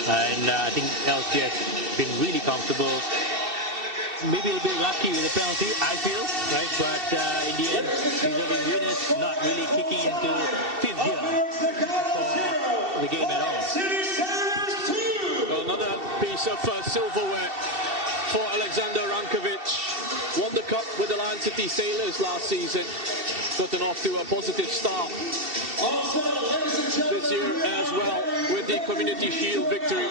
and I think LCS been really comfortable. Maybe a bit lucky with the penalty, I feel, right? But in the end, deserving winners, not really kicking into fifth gear for the game at all. Another piece of silverware for Alexander Rankovic. Won the cup with the Lion City Sailors last season. Gotten off to a positive start this year as well with the Community Shield victory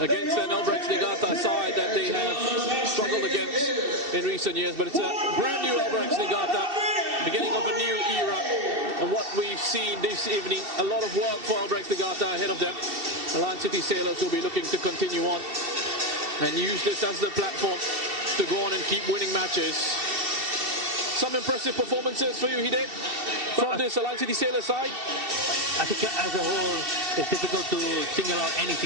against an Albirex Niigata side that they have struggled struggled against in recent years. But it's a brand new Albirex Niigata, beginning of a new era. And what we've seen this evening, a lot of work for Albirex Niigata ahead of them. The Lion City Sailors will be looking to continue on and use this as the platform to go on and keep winning matches. Some impressive performances for you, Hide, from this Lion City Sailors side? I think as a whole, it's difficult to single out any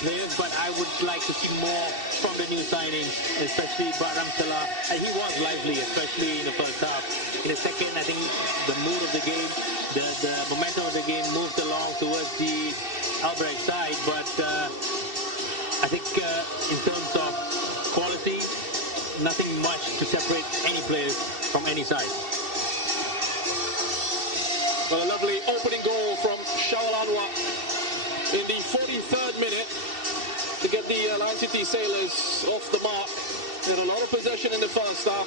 players, but I would like to see more from the new signings, especially Baram Salah. And he was lively, especially in the first half. In the second, I think the mood of the game, the momentum of the game moved along towards the Albirex side, but I think in terms of quality, nothing much to separate any players from any side. Well, a lovely opening goal from Shaul Anwar in the 43rd minute to get the Lion City Sailors off the mark. They had a lot of possession in the first half.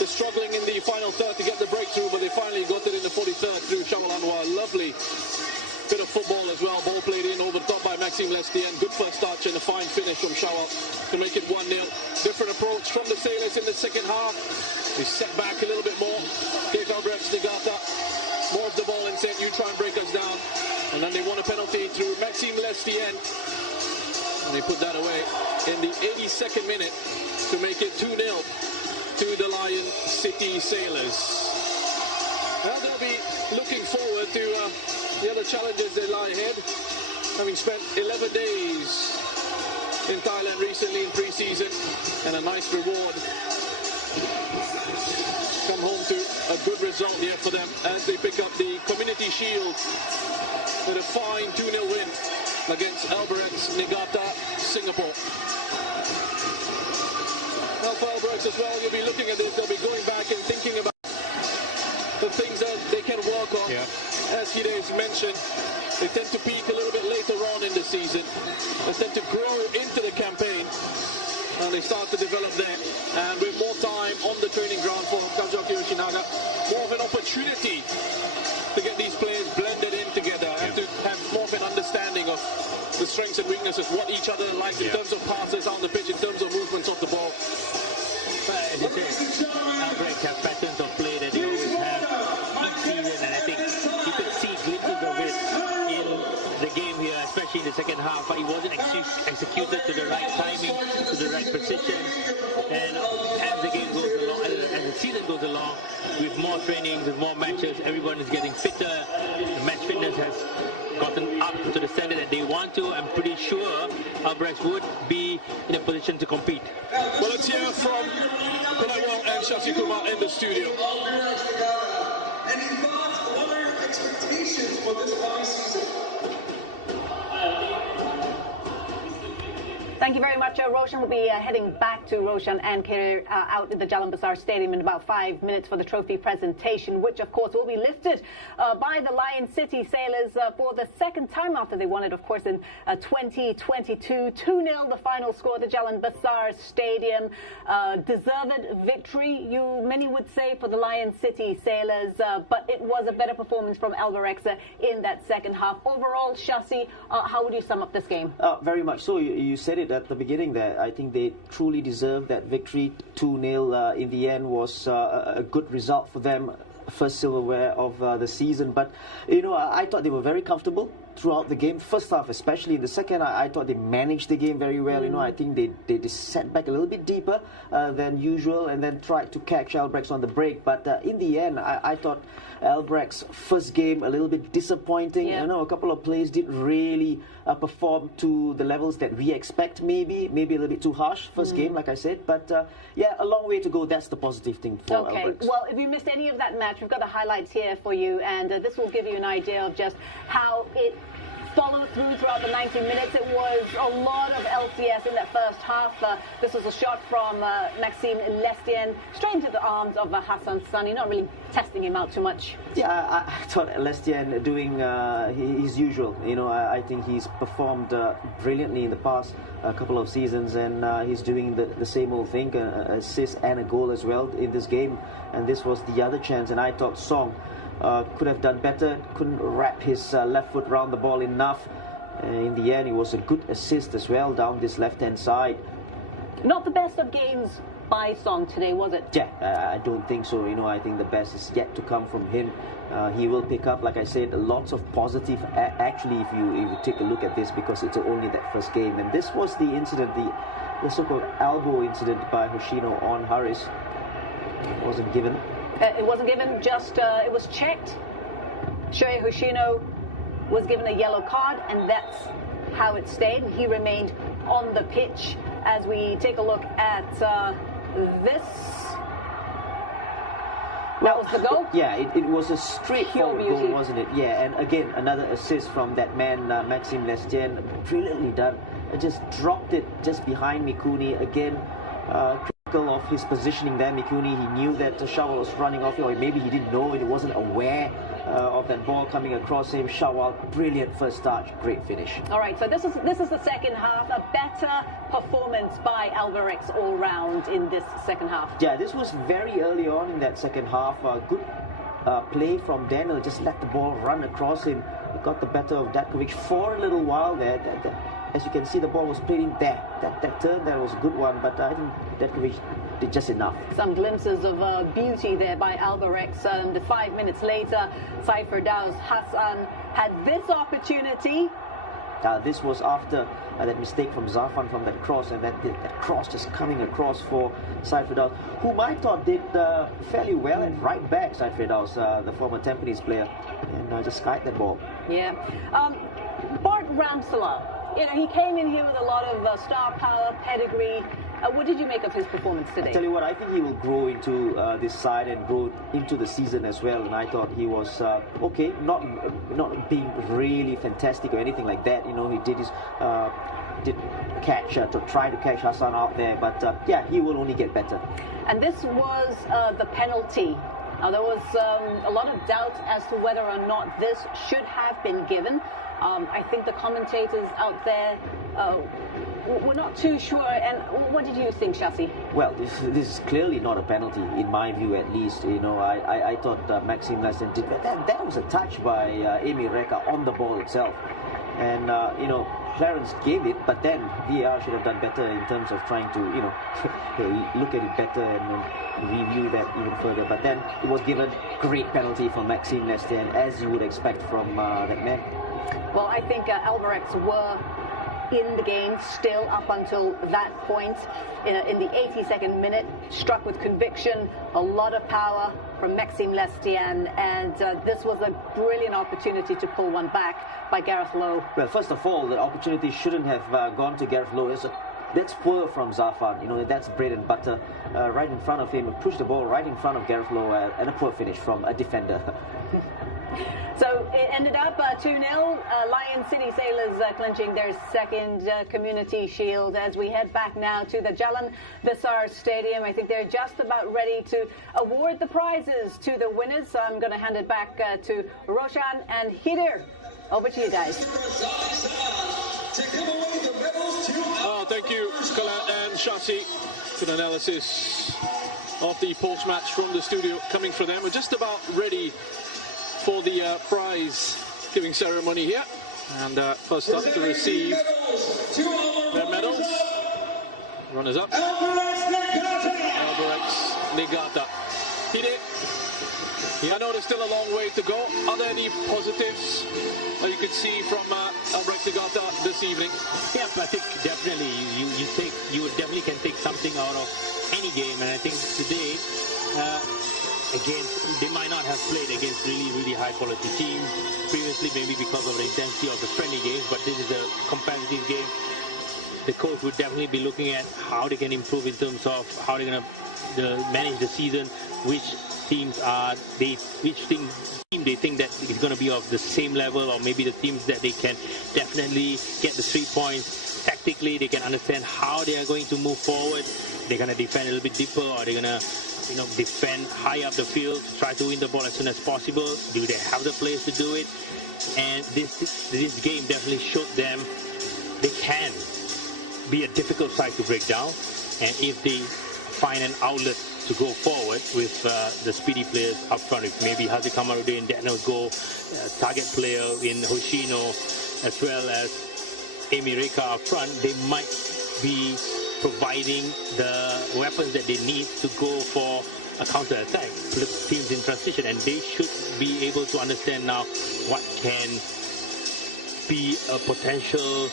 They're struggling in the final third to get the breakthrough, but they finally got it in the 43rd through Shaul Anwar. Lovely bit of football as well. Ball played in over the top by Maxime Lestien. Good first touch and a fine finish from Shaul to make it 1-0. Different approach from the Sailors in the second half. They set back a little bit more. Gave Albirex Niigata more of the ball and said, you try and break us down. And then they won a penalty through Maxime Lestien. And they put that away in the 82nd minute to make it 2-0 to the Lion City Sailors. Well, they'll be looking forward to the other challenges that lie ahead. Having spent 11 days in Thailand recently in pre-season, and a nice reward. Come home to a good result here for them as they pick up the Community Shield with a fine 2-0 win against Albirex Niigata, Singapore. Now for Albirex as well, you'll be looking at this, they'll be going back and thinking about the things that they can work on. Yeah. As Hide's mentioned, they tend to peak a little bit later on in the season. They tend to grow into the campaign, and they start to develop then. And with more time on the training ground for Kanjaki Yoshinaga, more of an opportunity to get these players blended in together and to have more of an understanding of the strengths and weaknesses, what each other likes in terms of passes on the pitch, in terms of movements of the ball. But as you say, Albirex have patterns of play that they always have each season, and I think you could see glimpses of it in the game here, especially in the second half, but it wasn't executed to the right timing, to the right precision. And as the game goes along, as the season goes along, with more trainings, with more matches, everyone is getting fitter. The match fitness has gotten up to the standard that they want to. I'm pretty sure Albirex would be in a position to compete. Well, let's hear from Kulaiwang and Shashi Kumar in the studio. Any thoughts? What are your expectations for this coming season? Thank you very much, Roshan. We'll be heading back to Roshan and Kerr out in the Jalan Besar Stadium in about 5 minutes for the trophy presentation, which, of course, will be lifted by the Lion City Sailors for the second time after they won it, of course, in 2022. 2-0, the final score at the Jalan Besar Stadium. Deserved victory, many would say, for the Lion City Sailors, but it was a better performance from Albirex in that second half. Overall, Shasi, how would you sum up this game? Very much so. You said it at the beginning there. I think they truly deserved that victory. 2-0 in the end was a good result for them. First silverware of the season. But, I thought they were very comfortable throughout the game. First half especially. In the second, I thought they managed the game very well. I think they sat back a little bit deeper than usual and then tried to catch Albirex on the break. But in the end, I thought Albirex first game a little bit disappointing. Yeah. A couple of players didn't really perform to the levels that we expect, maybe a little bit too harsh first game, like I said. But a long way to go. That's the positive thing for Albirex. Well, if you missed any of that match, we've got the highlights here for you, and this will give you an idea of just how it followed throughout the 90 minutes. It was a lot of LCS in that first half. This was a shot from Maxime Lestien straight into the arms of Hassan Sani, not really testing him out too much. Yeah, I thought Lestien doing his usual. I think he's performed brilliantly in the past couple of seasons, and he's doing the same old thing, assist and a goal as well in this game. And this was the other chance, and I thought Song could have done better, couldn't wrap his left foot around the ball enough. In the end, it was a good assist as well down this left-hand side. Not the best of games by Song today, was it? Yeah, I don't think so. I think the best is yet to come from him. He will pick up, like I said, lots of positive. Actually, if you take a look at this, because it's only that first game, and this was the incident, the so-called elbow incident by Hoshino on Harris. It wasn't given. It wasn't given. Just it was checked. Shohei Hoshino was given a yellow card, and that's how it stayed. He remained on the pitch. As we take a look at this, that was the goal. Yeah, it was a straightforward Pure goal, wasn't it? Yeah, and again, another assist from that man, Maxime Lestienne. Brilliantly done. Just dropped it just behind Mikuni. Again, critical of his positioning there, Mikuni. He knew that the Shawal was running off, or maybe he didn't know it. He wasn't aware of that ball coming across him. Shawal, brilliant first touch, great finish. All right, so this is the second half. A better performance by Albirex all round in this second half. Yeah, this was very early on in that second half. Good play from Daniel. Just let the ball run across him. He got the better of Datkovic for a little while there. As you can see, the ball was played in there. That turn there was a good one, but I think Datkovic did just enough. Some glimpses of beauty there by Albirex. The 5 minutes later, Cypher Dawes Hassan had this opportunity. This was after that mistake from Zafan from that cross, and that cross just coming across for Cypher Dawes, whom I thought did fairly well at right back. Cypher Dawes, the former Tampines player, and just skied that ball. Yeah. Bart Ramsala, he came in here with a lot of star power, pedigree. What did you make of his performance today? I tell you what, I think he will grow into this side and grow into the season as well. And I thought he was okay, not being really fantastic or anything like that. He did his did catch to try to catch Hassan out there, but yeah, he will only get better. And this was the penalty. Now there was a lot of doubt as to whether or not this should have been given. I think the commentators out there we're not too sure. And what did you think, Shasi? Well, this is clearly not a penalty, in my view at least. I thought Maxime Lestienne did that was a touch by Amy Reka on the ball itself. And, Clarence gave it, but then VAR should have done better in terms of trying to, look at it better and review that even further. But then it was given. Great penalty for Maxime Lestienne, as you would expect from that man. Well, I think Albirex were in the game still up until that point. In the 82nd minute, struck with conviction, a lot of power from Maxime Lestienne, and this was a brilliant opportunity to pull one back by Gareth Lowe. Well, first of all, the opportunity shouldn't have gone to Gareth Lowe. That's poor from Zafan. That's bread and butter right in front of him. Pushed the ball right in front of Gareth Lowe, and a poor finish from a defender. So it ended up 2-0. Lion City Sailors clinching their second community shield. As we head back now to the Jalan Besar Stadium, I think they're just about ready to award the prizes to the winners. So I'm going to hand it back to Roshan and Hidir. Over to you guys. Thank you, Kala and Shasi. Good analysis of the post-match from the studio coming from them. We're just about ready for the prize-giving ceremony here. And first up to receive their medals. Runners up. Albirex Niigata. I know there's still a long way to go. Are there any positives that you could see from Albirex Niigata this evening? Yeah, I think definitely you definitely can take something out of any game, and I think today, again, they might not have played against really high quality teams previously, maybe because of the intensity of the friendly games, but this is a competitive game. The coach would definitely be looking at how they can improve in terms of how they're going to manage the season, which team they think that is going to be of the same level, or maybe the teams that they can definitely get the 3 points. Tactically, they can understand how they are going to move forward. They're going to defend a little bit deeper, or they're going to defend high up the field, try to win the ball as soon as possible. Do they have the players to do it? And this game definitely showed them they can be a difficult side to break down, and if they find an outlet to go forward with the speedy players up front, if maybe Haziq Kamaruddin, Daniel Go, target player in Hoshino, as well as Amy Reka up front, they might be providing the weapons that they need to go for a counter-attack to the teams in transition, and they should be able to understand now what can be a potential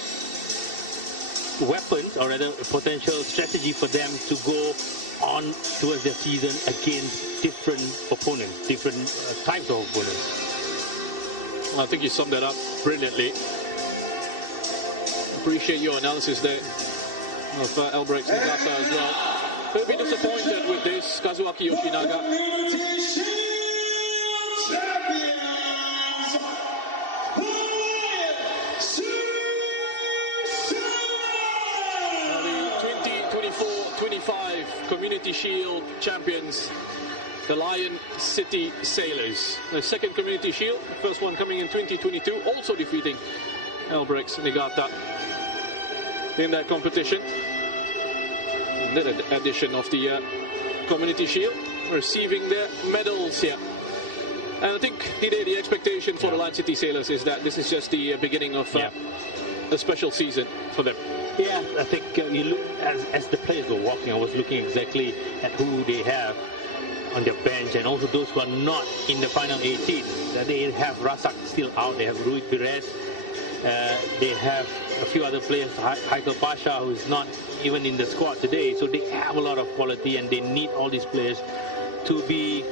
weapons, or rather a potential strategy for them to go on towards the season against different opponents, different types of opponents. I think you summed that up brilliantly. Appreciate your analysis there of Albirex Niigata as well. They'll be disappointed with this. Kazuaki Yoshinaga. The 2024-25 Community Shield champions, the Lion City Sailors. The second Community Shield, the first one coming in 2022, also defeating Albirex Niigata in that competition. Another edition of the Community Shield, receiving their medals here. And I think the expectation for the Lion City Sailors is that this is just the beginning of a special season for them. Yeah, I think you look, as the players were walking, I was looking exactly at who they have on their bench, and also those who are not in the final 18. They have Rasak still out, they have Rui Perez, they have a few other players, Haikal Pasha, who is not even in the squad today. So they have a lot of quality, and they need all these players to be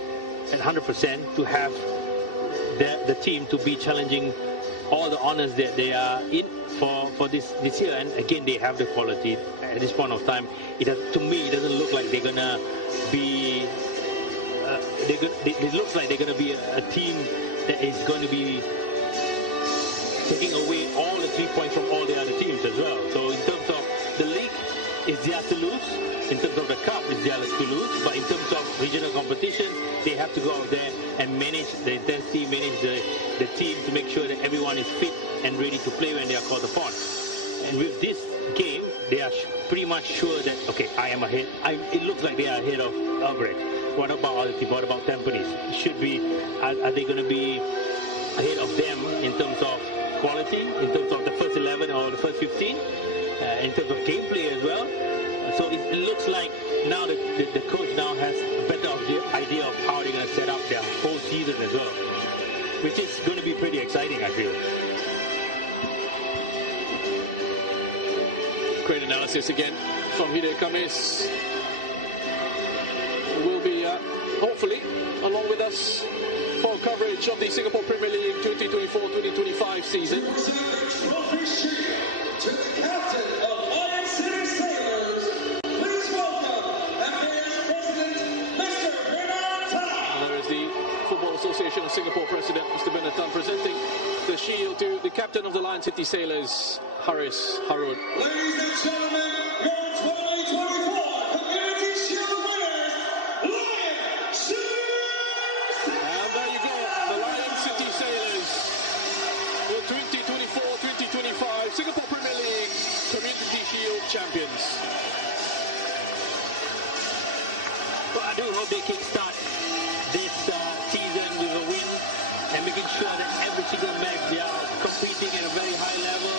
at 100%, to have the team to be challenging all the honors that they are in for this year. And again, they have the quality at this point of time. To me, it doesn't look like they're gonna be. It looks like they're gonna be a team that is going to be taking away all the 3 points from all the other teams as well. So in terms of the league, it's theirs to lose. In terms of the cup, it's theirs to lose. But in terms of regional competition, they have to go out there and manage the intensity, manage the team to make sure that everyone is fit and ready to play when they are called upon. And with this game, they are pretty much sure that, okay, I am ahead. It looks like they are ahead of Albirex. What about other teams? What about Tampines? Should be, are they going to be ahead of them in terms of quality, in terms of the first 11 or the first 15, in terms of gameplay as well? So it looks like now the coach now has a better idea of how they're going to set up their whole season as well, which is going to be pretty exciting, I feel. Great analysis again from Hide Kames. Will be hopefully along with us for coverage of the Singapore Premier League 2024-2025 season. To the captain of Lion City Sailors, please welcome FAS President Mr. Bernard Tan. There is the Football Association of Singapore President Mr. Bernard Tan presenting the shield to the captain of the Lion City Sailors, Haris Harun. Ladies and gentlemen, your 2024 Community Shield winners, Lion City. And there you go, the Lion City Sailors, the 2024-2025 Singapore Premier League Community Shield champions. Well, I do hope they can start this season with a win and making sure that every single match they are competing at a very high level.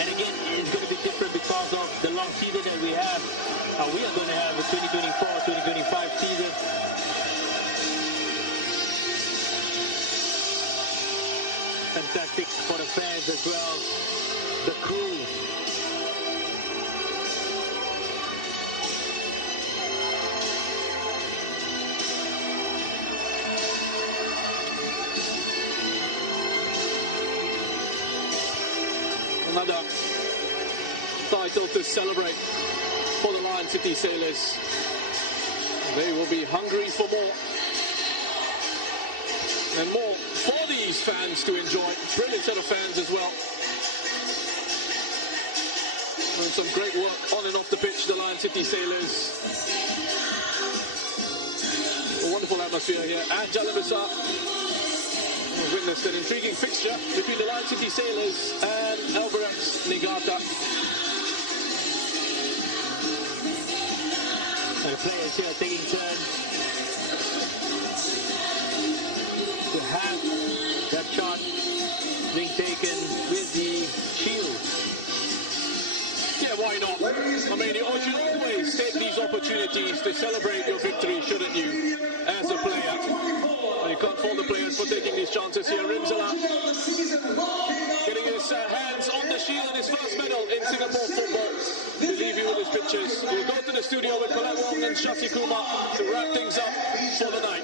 And again, it's going to be different because of the long season that we have. We are going to have a 2024-2025 season. Fantastic for the fans as well, the crew. Another title to celebrate for the Lion City Sailors. They will be hungry for more. And more for these fans to enjoy. Brilliant set of fans as well. And some great work on and off the pitch, the Lion City Sailors. A wonderful atmosphere here at Jalan Besar. We've witnessed an intriguing fixture between the Lion City Sailors and Albirex Niigata. And the players here are taking turns to have that shot being taken with the shield. Yeah, why not? I mean, you should always take these opportunities to celebrate your victory, shouldn't you, as a player? You can't fault the players for taking these chances here. Rimzala getting his hands on the shield in his first medal in Singapore football. We'll leave you with his pictures. We'll go to the studio with Colette Wong and Shasi Kumar to wrap things up for the night.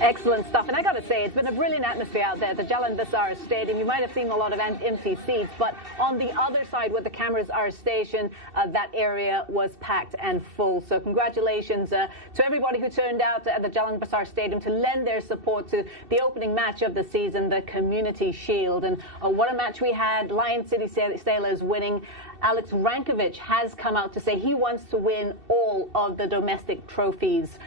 Excellent stuff. And I got to say, it's been a brilliant atmosphere out there at the Jalan Besar Stadium. You might have seen a lot of empty seats, but on the other side where the cameras are stationed, that area was packed and full. So congratulations to everybody who turned out at the Jalan Besar Stadium to lend their support to the opening match of the season, the Community Shield. And what a match we had. Lion City Sailors winning. Alex Rankovic has come out to say he wants to win all of the domestic trophies.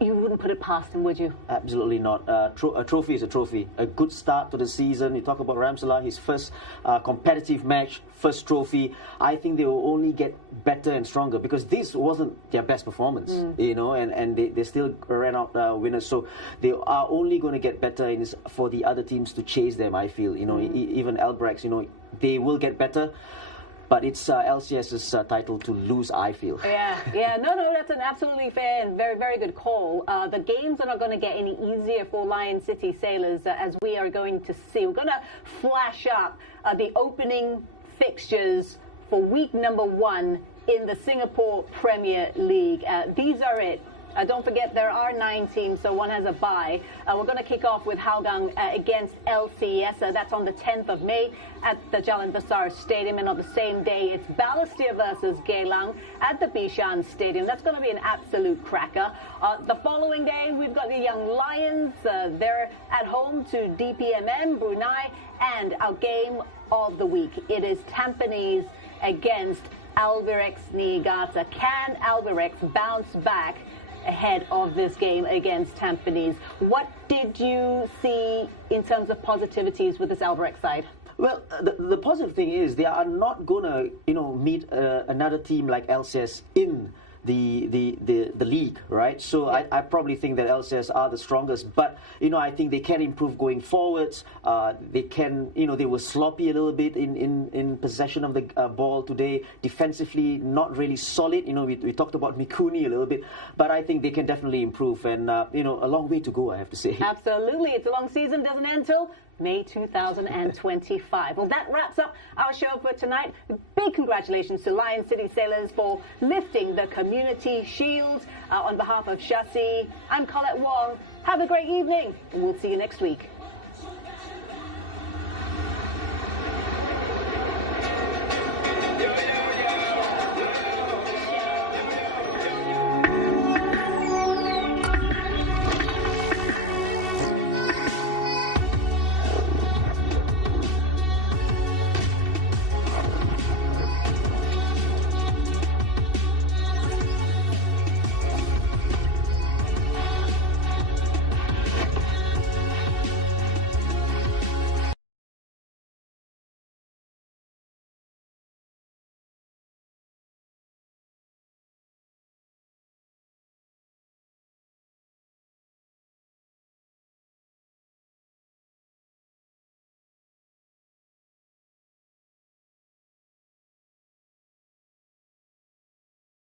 You wouldn't put it past him, would you? Absolutely not. A trophy is a trophy. A good start to the season. You talk about Ramsala, his first competitive match, first trophy. I think they will only get better and stronger because this wasn't their best performance, you know, and they still ran out winners. So they are only going to get better for the other teams to chase them, I feel. You know, even Albirex, you know, they will get better. But it's LCS's title to lose, I feel. Yeah, no, that's an absolutely fair and very, very good call. The games are not going to get any easier for Lion City Sailors, as we are going to see. We're going to flash up the opening fixtures for week number 1 in the Singapore Premier League. These are it. Don't forget, there are 9 teams, so one has a bye. We're going to kick off with Hougang against LCS. That's on the 10th of May at the Jalan Besar Stadium. And on the same day, it's Balestier versus Geylang at the Bishan Stadium. That's going to be an absolute cracker. The following day, we've got the Young Lions. They're at home to DPMM, Brunei. And our game of the week, it is Tampines against Albirex Niigata. Can Albirex bounce back ahead of this game against Tampines? What did you see in terms of positivities with this Albirex side? Well, the positive thing is they are not going to, you know, meet another team like LCS in the league, right? So I probably think that LCS are the strongest, but you know, I think they can improve going forwards. They can, you know, they were sloppy a little bit in possession of the ball today. Defensively, not really solid. You know, we talked about Mikuni a little bit, but I think they can definitely improve. And you know, a long way to go, I have to say. Absolutely, it's a long season. Doesn't end till May 2025. Well, that wraps up our show for tonight. Big congratulations to Lion City Sailors for lifting the Community Shield. On behalf of Shasi, I'm Colette Wong. Have a great evening. We'll see you next week.